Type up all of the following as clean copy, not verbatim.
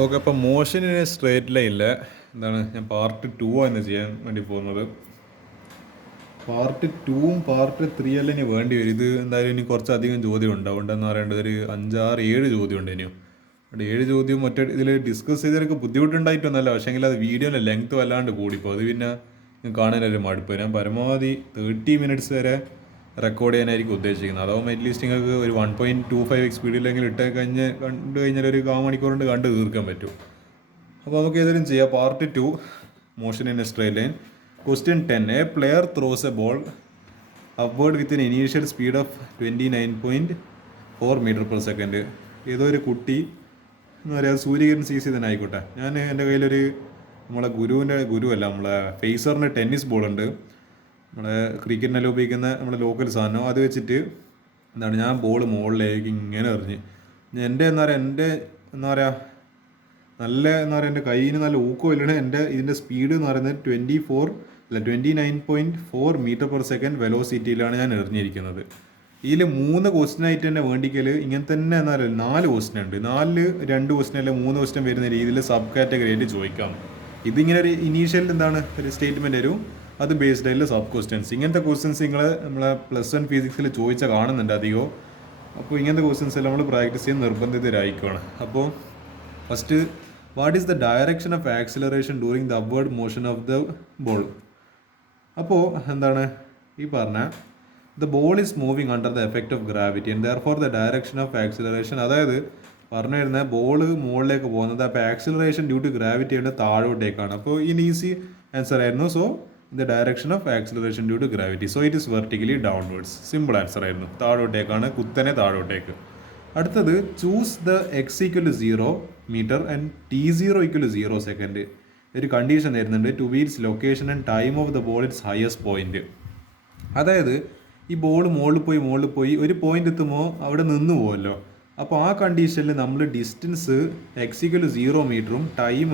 Okay, അപ്പോൾ motion in straight ലൈനിൽ എന്താണ് ഞാൻ പാർട്ട് 2 ആണ് ചെയ്യാൻ വേണ്ടി പോകുന്നത്. പാർട്ട് 2ഉം പാർട്ട് 3 എല്ലാം ഇനി വേണ്ടി വരും. ഇത് എന്തായാലും ഇനി കുറച്ചധികം ചോദ്യം ഉണ്ട്. അതുകൊണ്ടെന്ന് പറയേണ്ടത് ഒരു 5, 6, 7 ചോദ്യം ഉണ്ട് ഇനിയും. അവിടെ 7 ചോദ്യം ഒറ്റ ഇതിൽ ഡിസ്കസ് ചെയ്തവർക്ക് ബുദ്ധിമുട്ടുണ്ടായിട്ടൊന്നല്ല, പക്ഷേങ്കിൽ അത് വീഡിയോൻ്റെ ലെങ്ത് വല്ലാണ്ട് കൂടിപ്പോൾ അത് പിന്നെ കാണാനൊരു മടുപ്പ്. ഞാൻ പരമാവധി 30 മിനിറ്റ്സ് വരെ റെക്കോർഡ് ചെയ്യാനായിരിക്കും ഉദ്ദേശിക്കുന്നത്. അതാവുമ്പോൾ അറ്റ്ലീസ്റ്റ് നിങ്ങൾക്ക് ഒരു 1.25x സ്പീഡിലെങ്കിലും കണ്ടു കഴിഞ്ഞാൽ ഒരു 1/4 മണിക്കൂർ കൊണ്ട് കണ്ട് തീർക്കാൻ പറ്റും. അപ്പോൾ നമുക്ക് ഏതെങ്കിലും ചെയ്യാം. Part 2, motion in a straight line. Question 10. A player throws a ball upward with an initial speed of 29.4 metre per second. ഏതോ ഒരു കുട്ടി എന്താ പറയുക, സൂര്യകിരൺ സീസി തന്നെ ആയിക്കോട്ടെ. ഞാൻ എൻ്റെ കയ്യിലൊരു നമ്മളെ ഗുരുവല്ല, നമ്മളെ ഫേസറിൻ്റെ ടെന്നീസ് ബോളുണ്ട്. നമ്മളെ ക്രിക്കറ്റിനെല്ലാം ഉപയോഗിക്കുന്ന നമ്മുടെ ലോക്കൽ സാധനം. അത് വെച്ചിട്ട് എന്താണ് ഞാൻ ബോൾ മുകളിലേക്ക് ഇങ്ങനെ എറിഞ്ഞ് എൻ്റെ എന്താ പറയുക എൻ്റെ കയ്യിന് നല്ല ഊക്കമില്ലാണ്. ഇതിൻ്റെ സ്പീഡ് എന്ന് പറയുന്നത് 29.4 മീറ്റർ പെർ സെക്കൻഡ് വെലോസിറ്റിയിലാണ് ഞാൻ എറിഞ്ഞിരിക്കുന്നത്. ഇതിൽ 3 ക്വസ്റ്റ്യനായിട്ട് തന്നെ വേണ്ടിക്കൽ ഇങ്ങനെ തന്നെ എന്നാൽ 4 ക്വസ്റ്റ്യൻ ഉണ്ട്. 4 2 ക്വസ്റ്റ്യൻ അല്ല 3 ക്വസ്റ്റ്യൻ വരുന്ന രീതിയിൽ സബ് കാറ്റഗറി ആയിട്ട് ചോദിക്കാം. ഇതിങ്ങനെ ഒരു ഇനീഷ്യൽ ഒരു സ്റ്റേറ്റ്മെൻറ്റ് വരും, അത് ബേസ്ഡ് ആയിട്ടുള്ള സബ് ക്വസ്റ്റ്യൻസ്. ഇങ്ങനത്തെ ക്വസ്റ്റ്യൻസ് നിങ്ങൾ നമ്മളെ +1 ഫിസിക്സിൽ ചോദിച്ചാൽ കാണുന്നുണ്ട് അധികവും. അപ്പോൾ ഇങ്ങനത്തെ ക്വസ്റ്റ്യൻസ് എല്ലാം നമ്മൾ പ്രാക്ടീസ് ചെയ്യാൻ നിർബന്ധിതരായിരിക്കുകയാണ്. അപ്പോൾ first, what is the direction of acceleration during the upward motion of the ball? അപ്പോൾ എന്താണ് ഈ പറഞ്ഞ the ball is moving under the effect of gravity and therefore the direction of acceleration, അതായത് പറഞ്ഞു വരുന്നത് ബോൾ മുകളിലേക്ക് പോകുന്നത് അപ്പോൾ ആക്സിലറേഷൻ ഡ്യൂ ടു ഗ്രാവിറ്റിയുടെ താഴോട്ടേക്കാണ്. അപ്പോൾ ഇതിന് ഈസി ആൻസർ ആയിരുന്നു. So the direction of acceleration due to gravity, so it is vertically downwards. Simple answer ആയിരുന്നു, താഴോട്ടേക്കാണ്, കുത്തനെ താഴോട്ടേക്ക്. അടുത്തത്, choose the x = 0 metre and t0 = 0 second. ഒരു കണ്ടീഷൻ തരുന്നുണ്ട്. To be its location and time of the ball its highest point. അതായത് ഈ ball മുകളിൽ പോയി ഒരു പോയിന്റ് എത്തുമ്പോൾ അവിടെ നിന്ന് പോകുമല്ലോ. അപ്പോൾ ആ കണ്ടീഷനിൽ നമ്മൾ ഡിസ്റ്റൻസ് x = 0 മീറ്ററും ടൈം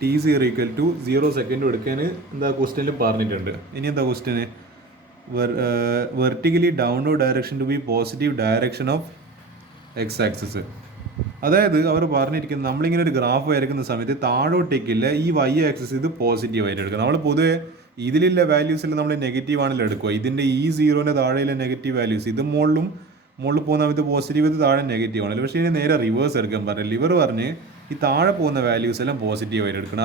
t0 = 0 സെക്കൻഡും എടുക്കാൻ എന്താ ക്വസ്റ്റ്യനിൽ പറഞ്ഞിട്ടുണ്ട്. ഇനി എന്താ ക്വസ്റ്റ്യന്? Vertically downward direction to be positive direction of X axis. അതായത് അവർ പറഞ്ഞിരിക്കുന്നത് നമ്മളിങ്ങനെ ഒരു ഗ്രാഫ് വരയ്ക്കുന്ന സമയത്ത് താഴോട്ടേക്കില്ല ഈ y ആക്സിസ് ഇത് പോസിറ്റീവായിട്ട് എടുക്കുക. നമ്മൾ പൊതുവെ ഇതിലുള്ള വാല്യൂസിൽ നമ്മൾ നെഗറ്റീവ് ആണല്ലോ എടുക്കുക. ഇതിൻ്റെ ഈ 0ൻ്റെ താഴെയുള്ള നെഗറ്റീവ് വാല്യൂസ് ഇത് മുകളിൽ പോകുന്ന സമയത്ത് പോസിറ്റീവ്, ഇത് താഴെ നെഗറ്റീവ് ആണല്ലോ. പക്ഷേ ഇതിന് നേരെ റിവേഴ്സ് എടുക്കാൻ പറഞ്ഞില്ല. ഇവർ പറഞ്ഞ് ഈ താഴെ പോകുന്ന വാല്യൂസ് എല്ലാം പോസിറ്റീവായിട്ട് എടുക്കണം.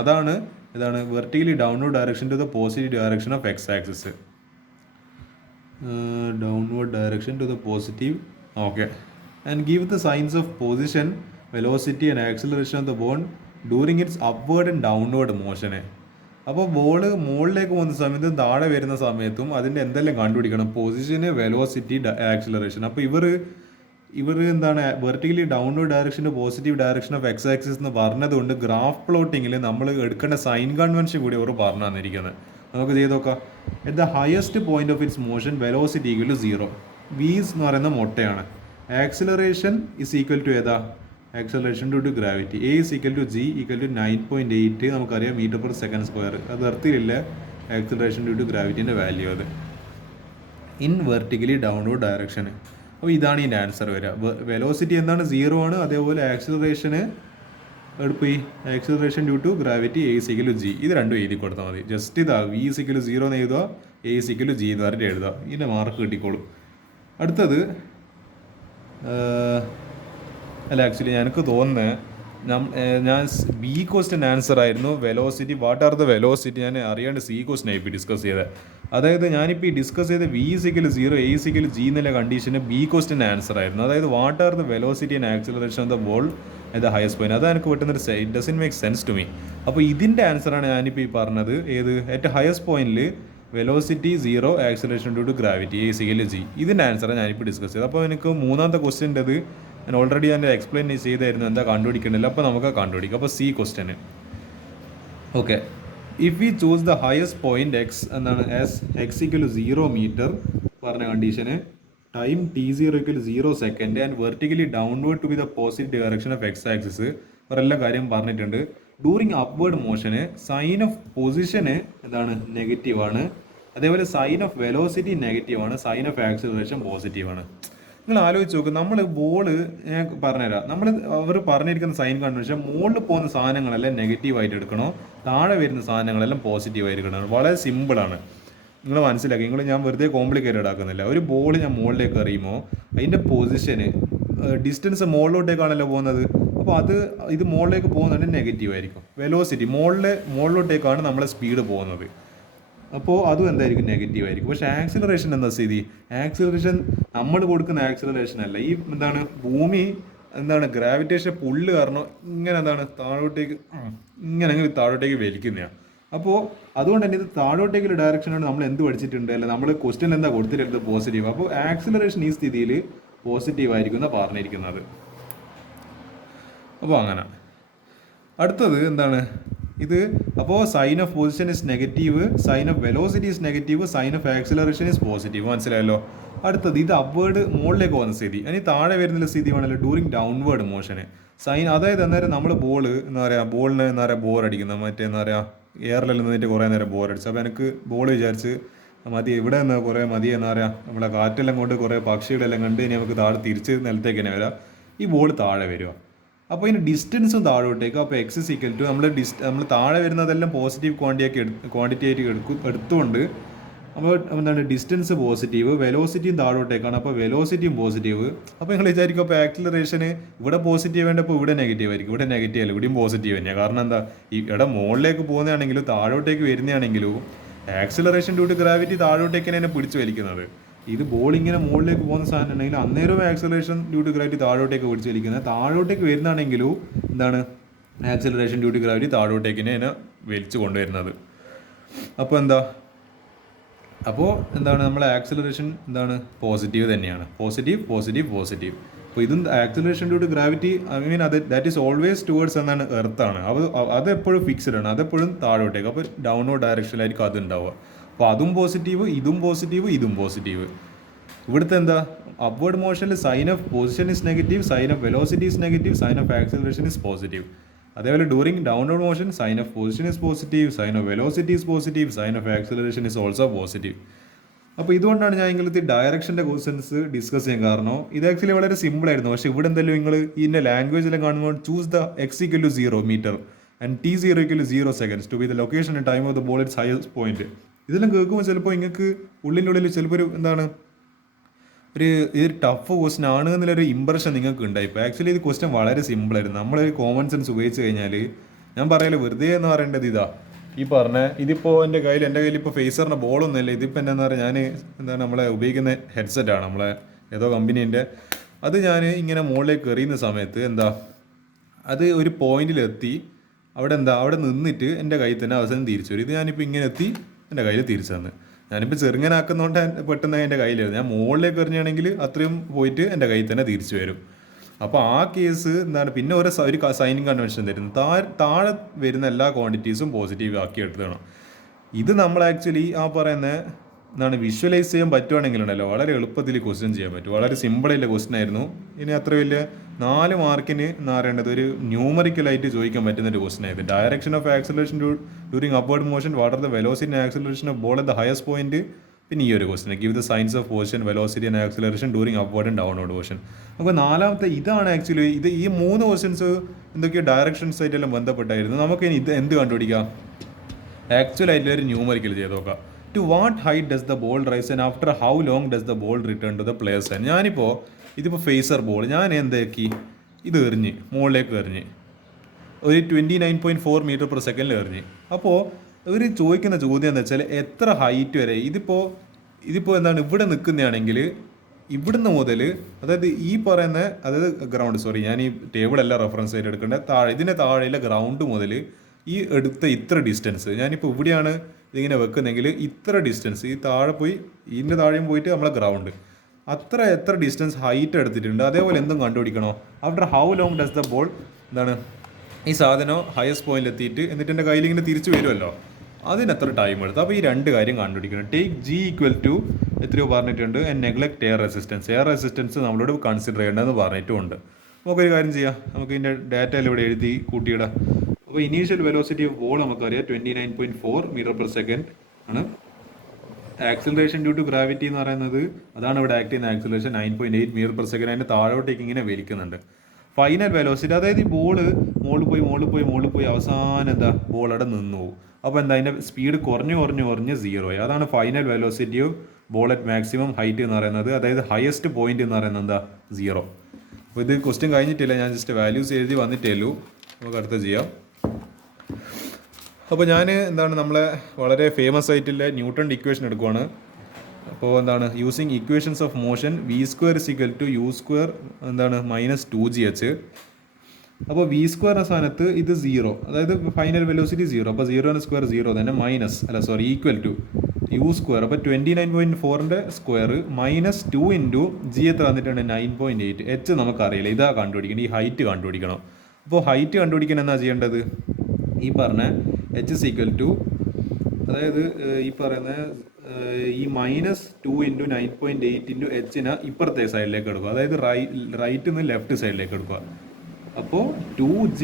ഇതാണ് vertically downward direction to the positive direction of X axis. Downward direction to the positive. Okay. And give the signs of position, velocity and acceleration of the ball during its upward and downward motion. അപ്പോൾ ball മുകളിലേക്ക് പോകുന്ന സമയത്തും താഴെ വരുന്ന സമയത്തും അതിൻ്റെ എന്തെല്ലാം കണ്ടുപിടിക്കണം? പൊസിഷന്, വെലോസിറ്റി, ആക്സിലറേഷൻ. അപ്പോൾ ഇവർ എന്താണ് vertically downward direction positive direction of X axis എന്ന് പറഞ്ഞതുകൊണ്ട് ഗ്രാഫ് പ്ലോട്ടിങ്ങിൽ നമ്മൾ എടുക്കേണ്ട സൈൻ കൺവെൻഷൻ കൂടി അവർ പറഞ്ഞു തന്നിരിക്കുന്നത്. നമുക്ക് ചെയ്ത് നോക്കാം. At the highest point of its motion velocity = 0. വീസ് എന്ന് പറയുന്ന മുട്ടയാണ്. ആക്സിലറേഷൻ ഇസ് ഈക്വൽ ടു ഏതാ? Acceleration due to gravity. A = G = 9.8 നമുക്കറിയാം മീറ്റർ പെർ സെക്കൻഡ് സ്ക്വയർ. അത് എർത്തിലില്ല ആക്സിലറേഷൻ ഡ്യൂ ടു ഗ്രാവിറ്റിൻ്റെ വാല്യൂ. അത് ഇൻ വെർട്ടിക്കലി ഡൗൺവേർഡ് ഡയറക്ഷൻ. അപ്പോൾ ഇതാണ് ഇതിൻ്റെ ആൻസർ വരിക. വെലോസിറ്റി എന്താണ്? 0 ആണ്. അതേപോലെ ആക്സിലറേഷന് എടുപ്പോയി acceleration due to gravity A = G. ഇത് രണ്ടും എഴുതി കൊടുത്താൽ മതി. ജസ്റ്റ് ഇതാ V = 0 എന്ന് എഴുതുക, A = G എന്ന് പറഞ്ഞിട്ട് എഴുതുക. ഇതിൻ്റെ മാർക്ക് കിട്ടിക്കോളും. അടുത്തത് ആക്ച്വലി എനിക്ക് തോന്നുന്നത് ഞാൻ ബി ക്വസ്റ്റ്യൻ ആൻസർ ആയിരുന്നു velocity. What are the velocity ഞാൻ അറിയാണ്ട് C ക്വസ്റ്റ്യൻ ആയി ഡിസ്കസ് ചെയ്തത്. അതായത് ഞാനിപ്പോൾ ഈ ഡിസ്കസ് ചെയ്ത V = 0 A = G എന്നുള്ള കണ്ടീഷന് ബി ക്വസ്റ്റ്യൻ ആൻസർ ആയിരുന്നു. അതായത് what are the velocity and acceleration of the ball at the highest point. അതാണ് എനിക്ക് പെട്ടെന്നൊരു it doesn't make sense to me. അപ്പോൾ ഇതിൻ്റെ ആൻസറാണ് ഞാനിപ്പോൾ ഈ പറഞ്ഞത്. ഏത്? അറ്റ് ഹയസ്റ്റ് പോയിന്റിൽ velocity 0, acceleration due to gravity A = G. ഇതിൻ്റെ ആൻസറാണ് ഞാനിപ്പോൾ ഡിസ്കസ് ചെയ്തത്. അപ്പോൾ എനിക്ക് മൂന്നാമത്തെ ക്വസ്റ്റ്യൻ്റെത് ഞാൻ ഓൾറെഡി എക്സ്പ്ലെയിൻ ചെയ്തായിരുന്നു, എന്താ കണ്ടുപിടിക്കണില്ല. അപ്പോൾ നമുക്ക് കണ്ടുപിടിക്കാം. അപ്പോൾ C question. Okay. If we choose the highest point X എന്താണ് x = 0 മീറ്റർ പറഞ്ഞ condition, time t0 = 0 second and vertically downward to be the positive direction of X axis, ഇവരെല്ലാം കാര്യം പറഞ്ഞിട്ടുണ്ട്. During upward motion sign of position എന്താണ്? നെഗറ്റീവാണ്. അതേപോലെ sign of velocity നെഗറ്റീവാണ്. Sign of acceleration പോസിറ്റീവാണ്. നിങ്ങൾ ആലോചിച്ച് നോക്ക്, നമ്മൾ ബോള്, ഞാൻ പറഞ്ഞുതരാം, നമ്മൾ അവർ പറഞ്ഞിരിക്കുന്ന സൈൻ കൺവെൻഷൻ മുകളിൽ പോകുന്ന സാധനങ്ങളെല്ലാം നെഗറ്റീവായിട്ട് എടുക്കണോ, താഴെ വരുന്ന സാധനങ്ങളെല്ലാം പോസിറ്റീവായിട്ട് എടുക്കണം. വളരെ സിമ്പിളാണ്, നിങ്ങൾ മനസ്സിലാക്കി. ഞാൻ വെറുതെ കോംപ്ലിക്കേറ്റഡ് ആക്കുന്നില്ല. ഒരു ബോൾ ഞാൻ മുകളിലേക്ക് എറിയുമ്പോൾ അതിൻ്റെ പൊസിഷന്, ഡിസ്റ്റൻസ് മുകളിലോട്ടേക്കാണല്ലോ പോകുന്നത്. അപ്പോൾ ഇത് മുകളിലേക്ക് പോകുന്നുണ്ട് നെഗറ്റീവ് ആയിരിക്കും. വെലോസിറ്റി മുകളിലോട്ടേക്കാണ് നമ്മളെ സ്പീഡ് പോകുന്നത്, അപ്പോൾ അതും എന്തായിരിക്കും, നെഗറ്റീവ് ആയിരിക്കും. പക്ഷേ ആക്സിലറേഷൻ എന്താ സ്ഥിതി? ആക്സിലറേഷൻ നമ്മൾ കൊടുക്കുന്ന ആക്സിലറേഷൻ അല്ല, ഈ ഭൂമി ഗ്രാവിറ്റേഷൻ പുള്ള് കാരണം ഇങ്ങനെ താഴോട്ടേക്ക് താഴോട്ടേക്ക് വലിക്കുന്നതാണ്. അപ്പോൾ അതുകൊണ്ട് തന്നെ ഇത് താഴോട്ടേക്കുള്ള ഡയറക്ഷനാണ്. നമ്മൾ എന്ത് പഠിച്ചിട്ടുണ്ട്, അല്ല നമ്മൾ ക്വസ്റ്റ്യൻ എന്താ കൊടുത്തിട്ടുള്ളത്, പോസിറ്റീവ്. അപ്പോൾ ആക്സിലറേഷൻ ഈ സ്ഥിതിയിൽ പോസിറ്റീവ് ആയിരിക്കും എന്നാണ് പറഞ്ഞിരിക്കുന്നത്. അപ്പോൾ അങ്ങനെ അടുത്തത് ഇത്. അപ്പോൾ sign of position is negative, sign of velocity is negative, sign of acceleration is positive. മനസ്സിലായല്ലോ? അടുത്തത് ഇത് അപ്വേർഡ് മുകളിലേക്ക് പോകുന്ന സ്ഥിതി, ഇനി താഴെ വരുന്ന സ്ഥിതി വേണമല്ലോ ഡ്യൂറിങ് ഡൗൺവേർഡ് മോഷന്. അതായത് അന്നേരം നമ്മൾ ബോളിന് ബോർ അടിക്കുന്നത്, എയറിലെല്ലാം നിന്നിട്ട് കുറേ നേരം ബോർ അടിച്ചു. അപ്പോൾ എനിക്ക് ബോൾ വിചാരിച്ച് മതി, ഇവിടെ നിന്ന് കുറേ മതി നമ്മളെ കാറ്റെല്ലാം കൊണ്ട് കുറേ പക്ഷികളെല്ലാം കണ്ട് ഇനി നമുക്ക് താഴെ തിരിച്ച് നിലത്തേക്ക് തന്നെ വരാം. ഈ ബോൾ താഴെ വരിക. അപ്പോൾ ഇതിന് ഡിസ്റ്റൻസും താഴോട്ടേക്ക്. അപ്പോൾ എക്സ് ഇസ് ഈക്വൽ ടു നമ്മൾ താഴെ വരുന്നതെല്ലാം പോസിറ്റീവ് ക്വാണ്ടിറ്റി ആയിട്ട് എടുത്തുകൊണ്ട്, അപ്പോൾ ഡിസ്റ്റൻസ് പോസിറ്റീവ്, വെലോസിറ്റിയും താഴോട്ടേക്കാണ്. അപ്പോൾ വെലോസിറ്റിയും പോസിറ്റീവ്. അപ്പോൾ നിങ്ങൾ വിചാരിക്കും അപ്പോൾ ആക്സിലറേഷന് ഇവിടെ പോസിറ്റീവ് വേണ്ടപ്പോൾ ഇവിടെ നെഗറ്റീവ് ആയിരിക്കും. ഇവിടെ നെഗറ്റീവ് അല്ല, ഇവിടെയും പോസിറ്റീവ് തന്നെയാണ്. കാരണം എന്താ, ഇവിടെ മുകളിലേക്ക് പോകുന്നതാണെങ്കിലും താഴോട്ടേക്ക് വരുന്നതാണെങ്കിലും ആക്സിലറേഷൻ ഡ്യൂ ടു ഗ്രാവിറ്റി താഴോട്ടേക്ക് തന്നെ പിടിച്ചു വലിക്കുന്നത്. ഇത് ബോൾ ഇങ്ങനെ മുകളിലേക്ക് പോകുന്ന സാധനം ഉണ്ടെങ്കിൽ അന്നേരവും ആക്സിലറേഷൻ ഡ്യൂ ടു ഗ്രാവിറ്റി താഴോട്ടേക്ക് പിടിച്ചു വലിക്കുന്നത്. താഴോട്ടേക്ക് വരുന്നതാണെങ്കിലും ആക്സിലറേഷൻ ഡ്യൂ ടു ഗ്രാവിറ്റി താഴോട്ടേക്ക് തന്നെ വലിച്ചു കൊണ്ടുവരുന്നത്. അപ്പോൾ നമ്മളെ ആക്സിലറേഷൻ പോസിറ്റീവ് തന്നെയാണ്. പോസിറ്റീവ്. അപ്പോൾ ഇതും acceleration due to gravity, that is always towards എർത്താണ്. അതെപ്പോഴും ഫിക്സ്ഡ് ആണ്, അതെപ്പോഴും താഴോട്ടേക്ക്. അപ്പോൾ ഡൗൺവേർഡ് ഡയറക്ഷനിലായിരിക്കും അത് ഉണ്ടാവുക. അപ്പോൾ അതും പോസിറ്റീവ്, ഇതും പോസിറ്റീവ്. ഇവിടുത്തെ അപ്വേർഡ് മോഷനിൽ sign of position is negative, sign of velocity is negative, sign of acceleration is positive. അതേപോലെ during downward motion sign of position is positive, sign of velocity is positive, sign of acceleration is also positive. അപ്പോൾ ഇതുകൊണ്ടാണ് ഞാൻ ഇങ്ങനത്തെ ഡയറക്ഷൻ്റെ questions discuss ചെയ്യാൻ കാരണം. ഇത് actually വളരെ simple ആയിരുന്നു. പക്ഷേ ഇവിടെ എന്തായാലും നിങ്ങൾ ഇതിൻ്റെ ലാംഗ്വേജിലെല്ലാം കാണുമ്പോൾ choose the X equal to 0 metre and t0 equal to 0 seconds to be the location and time of the ball its highest point. ഇതെല്ലാം കേൾക്കുമ്പോൾ ചിലപ്പോൾ നിങ്ങൾക്ക് ഉള്ളിൽ ചിലപ്പോൾ ഒരു ടഫ് ക്വസ്റ്റൻ ആണ് എന്നുള്ളൊരു ഇമ്പ്രഷൻ നിങ്ങൾക്ക് ഉണ്ടായിപ്പോൾ. ആക്ച്വലി ഇത് ക്വസ്റ്റൻ വളരെ സിമ്പിളായിരുന്നു. നമ്മളൊരു കോമൺ സെൻസ് ഉപയോഗിച്ച് കഴിഞ്ഞാൽ, ഞാൻ പറയല്ലോ വെറുതെ എന്ന് പറയേണ്ടത് ഈ ഇതിപ്പോൾ എൻ്റെ കയ്യിൽ ഇപ്പോൾ ഫേസറിൻ്റെ ബോളൊന്നുമില്ല. ഇതിപ്പോൾ എന്താണെന്ന് പറഞ്ഞാൽ നമ്മളെ ഉപയോഗിക്കുന്ന ഹെഡ്സെറ്റാണ്, നമ്മളെ ഏതോ കമ്പനീൻ്റെ. അത് ഞാൻ ഇങ്ങനെ മുകളിലേക്ക് എറിയുന്ന സമയത്ത് അത് ഒരു പോയിന്റിലെത്തി, അവിടെ നിന്നിട്ട് എൻ്റെ കയ്യിൽ തന്നെ അവസാനം തിരിച്ചു വരും. ഇത് ഞാനിപ്പോൾ ഇങ്ങനെ എത്തി എൻ്റെ കയ്യിൽ തിരിച്ചു തന്ന്. ഞാനിപ്പോൾ ചെറുങ്ങനാക്കുന്നതുകൊണ്ട് പെട്ടെന്ന് എൻ്റെ കയ്യിലായിരുന്നു. ഞാൻ മുകളിലേക്ക് എറിഞ്ഞാണെങ്കിൽ അത്രയും പോയിട്ട് എൻ്റെ കയ്യിൽ തന്നെ തിരിച്ചു വരും. അപ്പോൾ ആ കേസ് പിന്നെ ഒരു സൈനിങ് കൺവെൻഷൻ തരുന്നു, താഴെ വരുന്ന എല്ലാ ക്വാണ്ടിറ്റീസും പോസിറ്റീവ് ആക്കി എടുക്കണം. ഇത് നമ്മൾ ആക്ച്വലി വിഷ്വലൈസ് ചെയ്യാൻ പറ്റുവാണെങ്കിലുണ്ടല്ലോ വളരെ എളുപ്പത്തിൽ ക്വസ്റ്റ്യൻ ചെയ്യാൻ പറ്റും. വളരെ സിമ്പിളായിട്ടുള്ള ക്വസ്റ്റ്യൻ ആയിരുന്നു. ഇനി അത്ര വലിയ 4 മാർക്കിന് ഒരു ന്യൂമറിക്കലായിട്ട് ചോദിക്കാൻ പറ്റുന്ന ഒരു ക്വസ്റ്റ്യൻ ആയിരുന്നു. Direction of acceleration during upward motion, what are the velocity and acceleration of ball at the highest point. പിന്നെ ഈ ഒരു question, give the signs of position, velocity and acceleration during upward and downward motion. അപ്പോൾ നാലാമത്തെ ഇതാണ് actually ഈ 3 questions എന്തൊക്കെയോ directions ആയിട്ടെല്ലാം ബന്ധപ്പെട്ടായിരുന്നു. നമുക്ക് ഇനി ഇത് എന്ത് കണ്ടുപിടിക്കാം? ആക്ച്വലായിട്ടുള്ള ഒരു ന്യൂമറിക്കൽ ചെയ്ത് നോക്കാം. To what height does the ball rise and after how long does the ball return to the player's hand. ഇതിപ്പോൾ ഫേസർ ബോൾ ഞാൻ എന്താക്കി, ഇത് എറിഞ്ഞ് മുകളിലേക്ക് എറിഞ്ഞ് ഒരു 29.4 മീറ്റർ പെർ സെക്കൻഡിൽ എറിഞ്ഞ്. അപ്പോൾ ഇവർ ചോദിക്കുന്ന ചോദ്യം എന്താ വെച്ചാൽ എത്ര ഹൈറ്റ് വരെ. ഇതിപ്പോൾ ഇവിടെ നിൽക്കുന്നതാണെങ്കിൽ ഇവിടുന്ന് മുതൽ, അതായത് ഈ ഗ്രൗണ്ട്, ഞാൻ ഈ ടേബിളെല്ലാം റെഫറൻസ് ആയിട്ട് എടുക്കേണ്ടത്, ഇതിൻ്റെ താഴെയുള്ള ഗ്രൗണ്ട് മുതൽ ഈ എടുത്ത ഇത്ര ഡിസ്റ്റൻസ്, ഞാനിപ്പോൾ ഇവിടെയാണ് ഇതിങ്ങനെ വെക്കുന്നെങ്കിൽ ഇത്ര ഡിസ്റ്റൻസ് ഈ താഴെ പോയി, ഇതിൻ്റെ താഴെയും പോയിട്ട് നമ്മളെ ഗ്രൗണ്ട്, എത്ര ഡിസ്റ്റൻസ് ഹൈറ്റ് എടുത്തിട്ടുണ്ട്. അതേപോലെ എന്തും കണ്ടുപിടിക്കണോ. After how long does the ball ഈ സാധനം ഹയസ്റ്റ് പോയിന്റിൽ എത്തിയിട്ട് എന്നിട്ട് എൻ്റെ കയ്യിൽ ഇങ്ങനെ തിരിച്ചു വരുമല്ലോ, അതിനെത്ര ടൈം എടുത്തു. അപ്പോൾ ഈ 2 കാര്യം കണ്ടുപിടിക്കണം. ടേക്ക് G ഈക്വൽ ടു എത്രയോ പറഞ്ഞിട്ടുണ്ട്, ആൻഡ് നെഗ്ലക്ട് എയർ റെസിസ്റ്റൻസ് നമ്മളോട് കൺസിഡർ ചെയ്യേണ്ടതെന്ന് പറഞ്ഞിട്ടുമുണ്ട്. നമുക്കൊരു കാര്യം ചെയ്യാം, നമുക്ക് ഇതിൻ്റെ ഡാറ്റയിൽ ഇവിടെ എഴുതി കൂട്ടിയിടാം. അപ്പോൾ ഇനീഷ്യൽ വെലോസിറ്റി ഓഫ് ബോൾ നമുക്കറിയാം 29.4 മീറ്റർ പെർ സെക്കൻഡ് ആണ്. ആക്സിലറേഷൻ ഡ്യൂ ടു ഗ്രാവിറ്റി എന്ന് പറയുന്നത് അതാണ് ഇവിടെ ആക്ട് ചെയ്യുന്ന ആക്സിലറേഷൻ 9.8 മീറ്റർ പെർ സെക്കൻഡ്. അതിൻ്റെ താഴോട്ടേക്ക് ഇങ്ങനെ വലിക്കുന്നുണ്ട്. ഫൈനൽ വെലോസിറ്റി, അതായത് ഈ ബോള് മുകളിൽ പോയി അവസാനം എന്താ ബോൾ അവിടെ നിന്ന് പോകും. അപ്പോൾ എന്താ അതിൻ്റെ സ്പീഡ് കുറഞ്ഞ് 0 ആയി. അതാണ് final velocity of ball at maximum height എന്ന് പറയുന്നത്. അതായത് ഹയസ്റ്റ് പോയിന്റ് എന്ന് പറയുന്നത് എന്താ 0. അപ്പോൾ ഇത് ക്വസ്റ്റ്യൻ കഴിഞ്ഞിട്ടില്ല, ഞാൻ ജസ്റ്റ് വാല്യൂസ് എഴുതി വന്നിട്ടേ ഉള്ളൂ. നമുക്ക് അടുത്ത് ചെയ്യാം. അപ്പോൾ ഞാൻ എന്താണ് നമ്മളെ വളരെ ഫേമസ് ആയിട്ടുള്ള ന്യൂട്ടൻ്റെ ഇക്വേഷൻ എടുക്കുവാണ്. അപ്പോൾ എന്താണ് using equations of motion v² = u² എന്താണ് -2gh. അപ്പോൾ v² എന്ന സ്ഥാനത്ത് ഇത് 0, അതായത് ഫൈനൽ വെലോസിറ്റി 0. അപ്പോൾ 0² 0 തന്നെ ഈക്വൽ ടു u². അപ്പോൾ 29.4ൻ്റെ സ്ക്വയർ -2 ഇൻറ്റു g എത്ര വന്നിട്ടുണ്ട് 9.8. h നമുക്കറിയില്ല, ഇതാ കണ്ടുപിടിക്കണം, ഈ ഹൈറ്റ് കണ്ടുപിടിക്കണം. അപ്പോൾ ഹൈറ്റ് കണ്ടുപിടിക്കാൻ എന്നാ ചെയ്യേണ്ടത്? ഈ പറഞ്ഞ h = അതായത് ഈ പറയുന്ന ഈ -2 ഇൻറ്റു 9.8 ഇൻറ്റു എച്ചിനെ ഇപ്പുറത്തെ സൈഡിലേക്ക് എടുക്കുക, അതായത് റൈറ്റ് നിന്ന് ലെഫ്റ്റ് സൈഡിലേക്ക് എടുക്കുക. അപ്പോൾ 2gh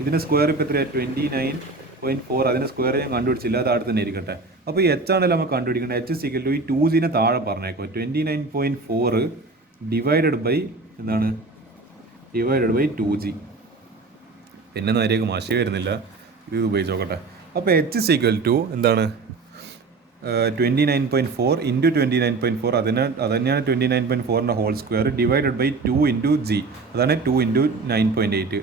ഇതിൻ്റെ സ്ക്വയർ ഇപ്പോൾ എത്രയാണ് 29.4. അതിൻ്റെ സ്ക്വയർ ഞാൻ കണ്ടുപിടിച്ചില്ല, അത് അവിടെ തന്നെ ഇരിക്കട്ടെ. അപ്പോൾ ഈ എച്ച് ആണല്ലോ നമുക്ക് കണ്ടുപിടിക്കേണ്ടത്. h = ഈ 2gനെ താഴെ പറഞ്ഞേക്കോ, 29.4 ഡിവൈഡഡ് ബൈ 2g. പിന്നെ നേരേക്ക് മാഷി വരുന്നില്ല, ഇത് ഉപയോഗിച്ച് നോക്കട്ടെ. അപ്പോൾ h = എന്താണ് 29.4 ഇൻറ്റു 29.4, അതന്നെയാണ് 29.4ൻ്റെ whole square divided by 2 into G, അതാണ് 2 ഇൻറ്റു 9.8.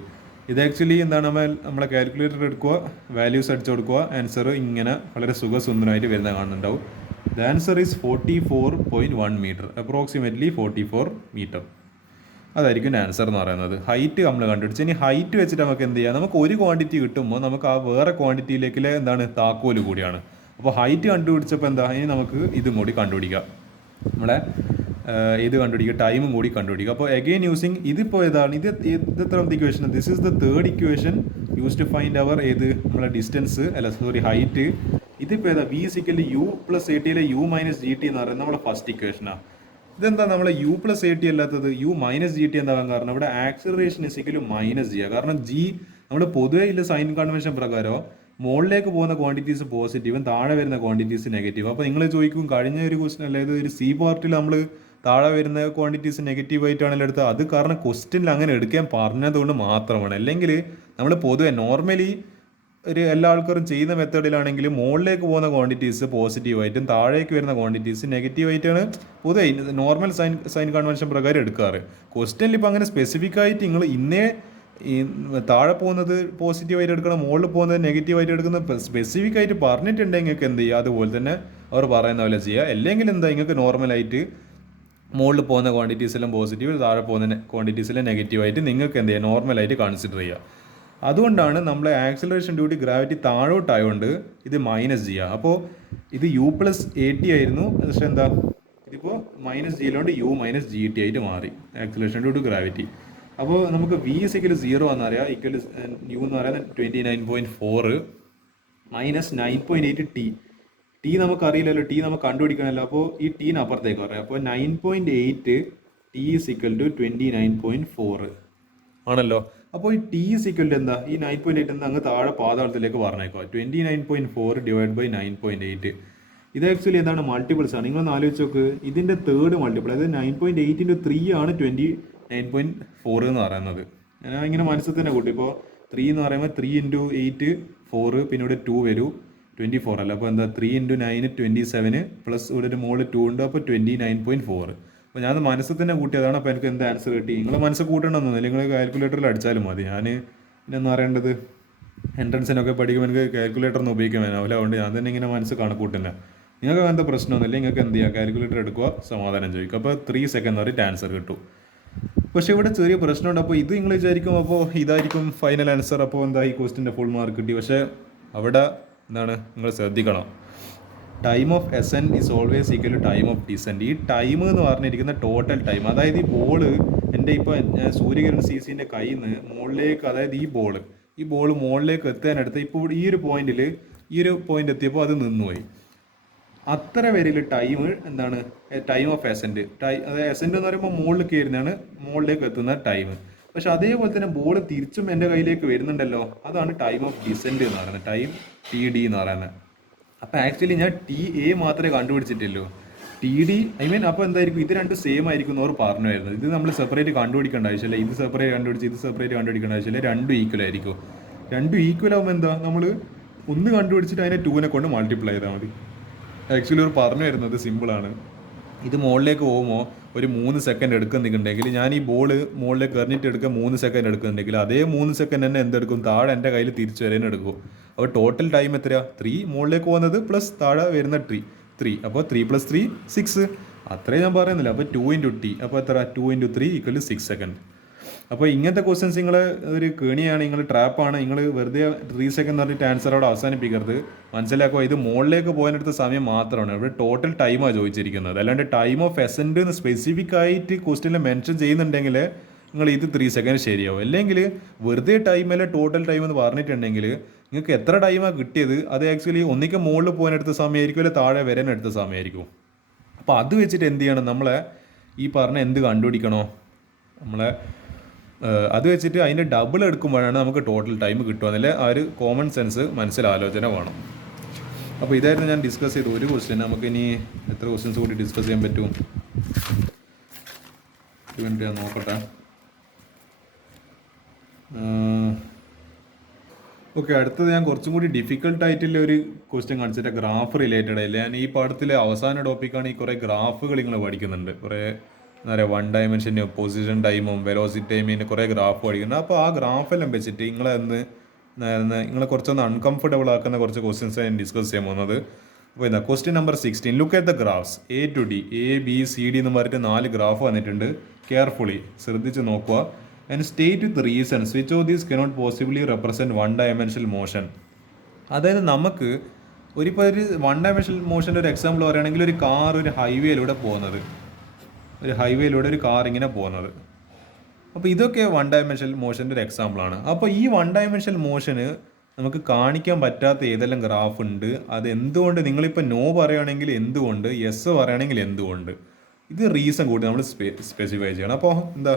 ഇത് ആക്ച്വലി എന്താണ് നമ്മളെ കാൽക്കുലേറ്റർ എടുക്കുക, വാല്യൂസ് അടിച്ചു കൊടുക്കുക, ആൻസർ ഇങ്ങനെ വളരെ സുഖസുന്ദരമായിട്ട് വരുന്ന കാണുന്നുണ്ടാവും. The answer is 44.1 metre, approximately 44 metre. അതായിരിക്കും ആൻസർ എന്ന് പറയുന്നത്. ഹൈറ്റ് നമ്മൾ കണ്ടുപിടിച്ച്, ഇനി ഹൈറ്റ് വെച്ചിട്ട് നമുക്ക് എന്ത് ചെയ്യാം, നമുക്ക് ഒരു ക്വാണ്ടിറ്റി കിട്ടുമ്പോൾ നമുക്ക് ആ വേറെ ക്വാണ്ടിറ്റിയിലേക്കുള്ള എന്താണ് താക്കോല് കൂടിയാണ്. അപ്പോൾ ഹൈറ്റ് കണ്ടുപിടിച്ചപ്പോൾ എന്താ, ഇനി നമുക്ക് ഇതും കൂടി കണ്ടുപിടിക്കാം, നമ്മളെ ഇത് കണ്ടുപിടിക്കുക, ടൈമും കൂടി കണ്ടുപിടിക്കുക. അപ്പോൾ അഗെയിൻ യൂസിങ് ഇതിപ്പോൾ ഏതാണ്, ഇത് എത്രാമത്തെ equation? This is the third equation use to find അവർ നമ്മളെ ഡിസ്റ്റൻസ് ഹൈറ്റ്. ഇതിപ്പോൾ ഏതാ v = u + at u - gt എന്ന് പറയുന്നത് നമ്മളെ ഫസ്റ്റ് ഇക്വേഷനാണ്. ഇതെന്താ നമ്മളെ u + at അല്ലാത്തത് u - gt എന്താകാൻ കാരണം? ഇവിടെ ആക്സിലറേഷൻ -g. കാരണം g നമ്മൾ പൊതുവേ ഇല്ല സൈൻ കൺവെൻഷൻ പ്രകാരം മുകളിലേക്ക് പോകുന്ന ക്വാണ്ടിറ്റീസ് പോസിറ്റീവും താഴെ വരുന്ന ക്വാണ്ടിറ്റീസ് നെഗറ്റീവ്. അപ്പോൾ നിങ്ങൾ ചോദിക്കും, കഴിഞ്ഞ ഒരു ക്വസ്റ്റൻ അതായത് ഒരു സി പാർട്ടിൽ നമ്മൾ താഴെ വരുന്ന ക്വാണ്ടിറ്റീസ് നെഗറ്റീവ് ആയിട്ടാണല്ലോ എടുത്തത്. അത് കാരണം ക്വസ്റ്റ്യനിൽ അങ്ങനെ എടുക്കാൻ പറഞ്ഞതുകൊണ്ട് മാത്രമാണ്. അല്ലെങ്കിൽ നമ്മൾ പൊതുവെ നോർമലി എല്ലാ ആൾക്കാരും ചെയ്യുന്ന മെത്തേഡിലാണെങ്കിൽ മുകളിലേക്ക് പോകുന്ന ക്വാണ്ടിറ്റീസ് പോസിറ്റീവായിട്ടും താഴേക്ക് വരുന്ന ക്വാണ്ടിറ്റീസ് നെഗറ്റീവായിട്ടാണ് പൊതുവെ നോർമൽ സൈൻ കൺവെൻഷൻ പ്രകാരം എടുക്കാറ്. ക്വസ്റ്റ്യനിൽ ഇപ്പോൾ അങ്ങനെ സ്പെസിഫിക് ആയിട്ട് നിങ്ങൾ ഈ താഴെ പോകുന്നത് പോസിറ്റീവായിട്ട് എടുക്കണം, മുകളിൽ പോകുന്നത് നെഗറ്റീവായിട്ട് എടുക്കുന്ന സ്പെസിഫിക് ആയിട്ട് പറഞ്ഞിട്ടുണ്ടെങ്കിൽ നിങ്ങൾക്ക് എന്ത് ചെയ്യുക, അതുപോലെ തന്നെ അവർ പറയുന്ന പോലെ ചെയ്യുക. അല്ലെങ്കിൽ എന്താ, നിങ്ങൾക്ക് നോർമലായിട്ട് മുകളിൽ പോകുന്ന ക്വാണ്ടിറ്റീസ് എല്ലാം പോസിറ്റീവ്, താഴെ പോകുന്ന ക്വാണ്ടിറ്റീസ് എല്ലാം നെഗറ്റീവായിട്ട് നിങ്ങൾക്ക് എന്ത് ചെയ്യുക, നോർമലായിട്ട് കൺസിഡർ ചെയ്യുക. അതുകൊണ്ടാണ് നമ്മളെ ആക്സിലറേഷൻ ഡ്യൂ ടു ഗ്രാവിറ്റി താഴോട്ടായതുകൊണ്ട് ഇത് -g. അപ്പോൾ ഇത് u + at ആയിരുന്നു, പക്ഷേ എന്താ ഇതിപ്പോൾ -g u - gt ആയിട്ട് മാറി ആക്സിലറേഷൻ ഡ്യൂ ടു ഗ്രാവിറ്റി. അപ്പോൾ നമുക്ക് v = 0 എന്നറിയാം, ഈക്വൽ u എന്ന് പറയുന്നത് 29.4 - 9.8 t നമുക്കറിയില്ലല്ലോ, t നമുക്ക് കണ്ടുപിടിക്കണമല്ലോ. അപ്പോൾ ഈ ടീന് അപ്പുറത്തേക്ക് പറയാം. അപ്പോൾ 9.8 t = 29.4 ആണല്ലോ. അപ്പോൾ ഈ t = എന്താ, ഈ 9.8 എന്ന് അങ്ങ് താഴെ പാതാളത്തിലേക്ക് പറഞ്ഞേക്കുക, 29.4 / 9.8. ഇത് ആക്ച്വലി എന്താണ് മൾട്ടിപ്പിൾസ് ആണ്. നിങ്ങളൊന്ന് ആലോചിച്ച് നോക്ക്, ഇതിൻ്റെ തേർഡ് മൾട്ടിപ്പിൾ, അതായത് 9.8 × 3 ആണ് 29.4 എന്ന് പറയുന്നത്. ഞാൻ ഇങ്ങനെ മനസ്സിൽ തന്നെ കൂട്ടി. ഇപ്പോൾ 3 എന്ന് പറയുമ്പോൾ 3 × 8 4, പിന്നെ ഇവിടെ 2 വരും, 24 അല്ല. അപ്പോൾ എന്താ 3 × 9 27 പ്ലസ് ഇവിടെ ഒരു മോള് 2 ഉണ്ട്, അപ്പോൾ 29.4. അപ്പോൾ ഞാൻ മനസ്സിൽ തന്നെ കൂട്ടിയതാണ്. അപ്പോൾ എനിക്ക് എന്ത് ആൻസർ കിട്ടി? നിങ്ങൾ മനസ്സിൽ കൂട്ടണമെന്നൊന്നുമില്ല, നിങ്ങൾ കാൽക്കുലേറ്ററിൽ അടിച്ചാലും മതി. ഞാൻ പിന്നെ അറിയേണ്ടത് എൻട്രൻസിനൊക്കെ പഠിക്കുമ്പോൾ എനിക്ക് കാൽക്കുലേറ്റർ ഒന്നും ഉപയോഗിക്കാൻ വേണമല്ലോ, അതുകൊണ്ട് ഞാൻ തന്നെ ഇങ്ങനെ മനസ്സ് കണക്കൂട്ടുന്നത്. നിങ്ങൾക്ക് അങ്ങനത്തെ പ്രശ്നമൊന്നുമില്ല, നിങ്ങൾക്ക് എന്ത് ചെയ്യുക, കാൽക്കുലേറ്റർ എടുക്കുക, സമാധാനം ചോദിക്കുക. അപ്പോൾ 3 സെക്കൻഡ് പറഞ്ഞിട്ട് ആൻസർ കിട്ടും. പക്ഷേ ഇവിടെ ചെറിയ പ്രശ്നമുണ്ട്. അപ്പോൾ ഇത് നിങ്ങൾ വിചാരിക്കും അപ്പോൾ ഇതായിരിക്കും ഫൈനൽ ആൻസർ, അപ്പോൾ എന്താ ഈ ക്വസ്റ്റിൻ്റെ ഫുൾ മാർക്ക് കിട്ടി. പക്ഷേ അവിടെ എന്താണ് നിങ്ങൾ ശ്രദ്ധിക്കണം, time of ascent is always equal to time of descent. ഈ ടൈം എന്ന് പറഞ്ഞിരിക്കുന്ന ടോട്ടൽ ടൈം, അതായത് ഈ ബോള് എൻ്റെ ഇപ്പോൾ സൂര്യകിരൺ CCൻ്റെ കയ്യിൽ നിന്ന് മുകളിലേക്ക്, അതായത് ഈ ബോൾ മുകളിലേക്ക് എത്താനെടുത്ത് ഇപ്പോൾ ഈ ഒരു പോയിന്റ് എത്തിയപ്പോൾ അത് നിന്നുപോയി. അത്ര വരെയിൽ ടൈം എന്താണ് ടൈം ഓഫ് എസെൻറ്റ്. അതായത് എസെൻറ്റ് എന്ന് പറയുമ്പോൾ മുകളിൽ കയറുന്നതാണ് മുകളിലേക്ക് എത്തുന്ന ടൈം. പക്ഷെ അതേപോലെ തന്നെ ബോൾ തിരിച്ചും എൻ്റെ കയ്യിലേക്ക് വരുന്നുണ്ടല്ലോ, അതാണ് ടൈം ഓഫ് ഡിസെൻറ്റ് എന്ന് പറയുന്നത്, ടൈം TD എന്ന് പറയുന്നത്. അപ്പോൾ ആക്ച്വലി ഞാൻ TA മാത്രമേ കണ്ടുപിടിച്ചിട്ടുള്ളൂ. TD അപ്പോൾ എന്തായിരിക്കും, ഇത് രണ്ടും സെയിം ആയിരിക്കും എന്ന് അവർ പറഞ്ഞായിരുന്നു. ഇത് നമ്മൾ സെപ്പറേറ്റ് കണ്ടുപിടിക്കേണ്ട ആവശ്യമില്ല, ഇത് സെപ്പറേറ്റ് കണ്ടുപിടിച്ച് ഇത് സെപ്പറേറ്റ് കണ്ടുപിടിക്കേണ്ട ആവശ്യമില്ല, രണ്ടും ഈക്വൽ ആയിരിക്കും. രണ്ടും ഈക്വൽ ആകുമ്പോൾ എന്താ, നമ്മൾ ഒന്ന് കണ്ടുപിടിച്ചിട്ട് അതിനെ 2നെ കൊണ്ട് മൾട്ടിപ്ലൈ ചെയ്താൽ മതി. ആക്ച്വലി അവർ പറഞ്ഞു വരുന്നത് സിമ്പിളാണ്. ഇത് മുകളിലേക്ക് പോകുമ്പോൾ ഒരു 3 സെക്കൻഡ് എടുക്കുന്നുണ്ടെങ്കിൽ, ഞാൻ ഈ ബോൾ മുകളിലേക്ക് എറിഞ്ഞിട്ട് എടുക്കാൻ 3 സെക്കൻഡ് എടുക്കുന്നുണ്ടെങ്കിൽ, അതേ 3 സെക്കൻഡ് തന്നെ എന്തെടുക്കും, താഴെ എൻ്റെ കയ്യിൽ തിരിച്ചു വരാൻ എടുക്കും. അപ്പോൾ ടോട്ടൽ ടൈം എത്രയാണ്, 3 മുകളിലേക്ക് പോകുന്നത് പ്ലസ് താഴെ വരുന്ന 3. അപ്പോൾ 3 + 3 6. അത്രയും ഞാൻ പറയുന്നില്ല. അപ്പോൾ 2 × T, അപ്പോൾ എത്ര, 2 × 3 = 6 സെക്കൻഡ്. അപ്പോൾ ഇങ്ങനത്തെ ക്വസ്റ്റ്യൻസ് നിങ്ങൾ ഒരു കേണിയാണ്, നിങ്ങൾ ട്രാപ്പാണ്, നിങ്ങൾ വെറുതെ 3 സെക്കൻഡ് എന്ന് പറഞ്ഞിട്ട് ആൻസർ അവിടെ അവസാനിപ്പിക്കരുത്. മനസ്സിലാക്കുക, ഇത് മുകളിലേക്ക് പോകാനെടുത്ത സമയം മാത്രമാണ്, ഇവിടെ ടോട്ടൽ ടൈമാണ് ചോദിച്ചിരിക്കുന്നത്. അല്ലാണ്ട് ടൈം ഓഫ് എസെൻറ്റ് എന്ന് സ്പെസിഫിക് ആയിട്ട് ക്വസ്റ്റ്യനിൽ മെൻഷൻ ചെയ്യുന്നുണ്ടെങ്കിൽ നിങ്ങൾ ഇത് 3 സെക്കൻഡ് ശരിയാവും. അല്ലെങ്കിൽ വെറുതെ ടൈമല്ല ടോട്ടൽ ടൈം എന്ന് പറഞ്ഞിട്ടുണ്ടെങ്കിൽ നിങ്ങൾക്ക് എത്ര ടൈമാണ് കിട്ടിയത് അത് ആക്ച്വലി ഒന്നിക്ക് മുകളിൽ പോകാനെടുത്ത സമയമായിരിക്കും, അല്ലെങ്കിൽ താഴെ വരാനെടുത്ത സമയമായിരിക്കും. അപ്പോൾ അത് വെച്ചിട്ട് എന്ത് ചെയ്യണം, നമ്മളെ ഈ പറഞ്ഞ എന്ത് കണ്ടുപിടിക്കണോ, നമ്മളെ അത് വെച്ചിട്ട് അതിൻ്റെ ഡബിൾ എടുക്കുമ്പോഴാണ് നമുക്ക് ടോട്ടൽ ടൈം കിട്ടുക. ആ ഒരു കോമൺ സെൻസ് മനസ്സിലാലോചന വേണം. അപ്പോൾ ഇതായിരുന്നു ഞാൻ ഡിസ്കസ് ചെയ്ത ഒരു ക്വസ്റ്റ്യൻ. നമുക്കിനി എത്ര ക്വസ്റ്റ്യൻസ് കൂടി ഡിസ്കസ് ചെയ്യാൻ പറ്റും, ഒരു മിനിറ്റ് ഞാൻ നോക്കട്ടെ. ഓക്കെ, അടുത്തത് ഞാൻ കുറച്ചും കൂടി ഡിഫിക്കൽട്ടായിട്ടുള്ള ഒരു ക്വസ്റ്റ്യൻ കാണിച്ചിട്ട് ഗ്രാഫ് റിലേറ്റഡ് ആയില്ല. ഞാൻ ഈ പാഠത്തിലെ അവസാന ടോപ്പിക്കാണ് ഈ കുറേ ഗ്രാഫുകൾ നിങ്ങൾ പഠിക്കുന്നുണ്ട്. കുറേ എന്താ പറയുക, 1 ഡയമെൻഷനും പൊസിഷൻ ടൈമും വെലോസിറ്റി ടൈമിൻ്റെ കുറേ ഗ്രാഫ് പഠിക്കുന്നുണ്ട്. അപ്പോൾ ആ ഗ്രാഫെല്ലാം വെച്ചിട്ട് നിങ്ങളെ കുറച്ചൊന്ന് അൺകംഫർട്ടബിൾ ആക്കുന്ന കുറച്ച് ക്വസ്റ്റ്യൻസ് ഞാൻ ഡിസ്കസ് ചെയ്യാൻ പോകുന്നത്. അപ്പോൾ എന്താ question number 16, look at the graphs A to D, ABCD എന്ന് പറഞ്ഞിട്ട് 4 ഗ്രാഫ് വന്നിട്ടുണ്ട്. കെയർഫുള്ളി ശ്രദ്ധിച്ച് നോക്കുക. And state with reasons which of these cannot possibly represent 1 dimensional motion. അതായത് നമുക്ക് ഒരു 1 ഡയമെൻഷണൽ മോഷൻ്റെ ഒരു എക്സാമ്പിൾ പറയുകയാണെങ്കിൽ, ഒരു കാർ ഒരു ഹൈവേയിലൂടെ ഒരു കാർ ഇങ്ങനെ പോകുന്നത്. അപ്പോൾ ഇതൊക്കെ 1 ഡയമെൻഷണൽ മോഷൻ്റെ ഒരു എക്സാമ്പിളാണ്. അപ്പോൾ ഈ 1 ഡയമെൻഷണൽ മോഷന് നമുക്ക് കാണിക്കാൻ പറ്റാത്ത ഏതെല്ലാം ഗ്രാഫ് ഉണ്ട്, അത് എന്തുകൊണ്ട്, നിങ്ങളിപ്പോൾ നോ പറയുകയാണെങ്കിൽ എന്തുകൊണ്ട്, യെസ് പറയുകയാണെങ്കിൽ എന്തുകൊണ്ട്, ഇത് റീസൺ കൂടി നമ്മൾ സ്പെസിഫൈ ചെയ്യണം. അപ്പോൾ എന്താ,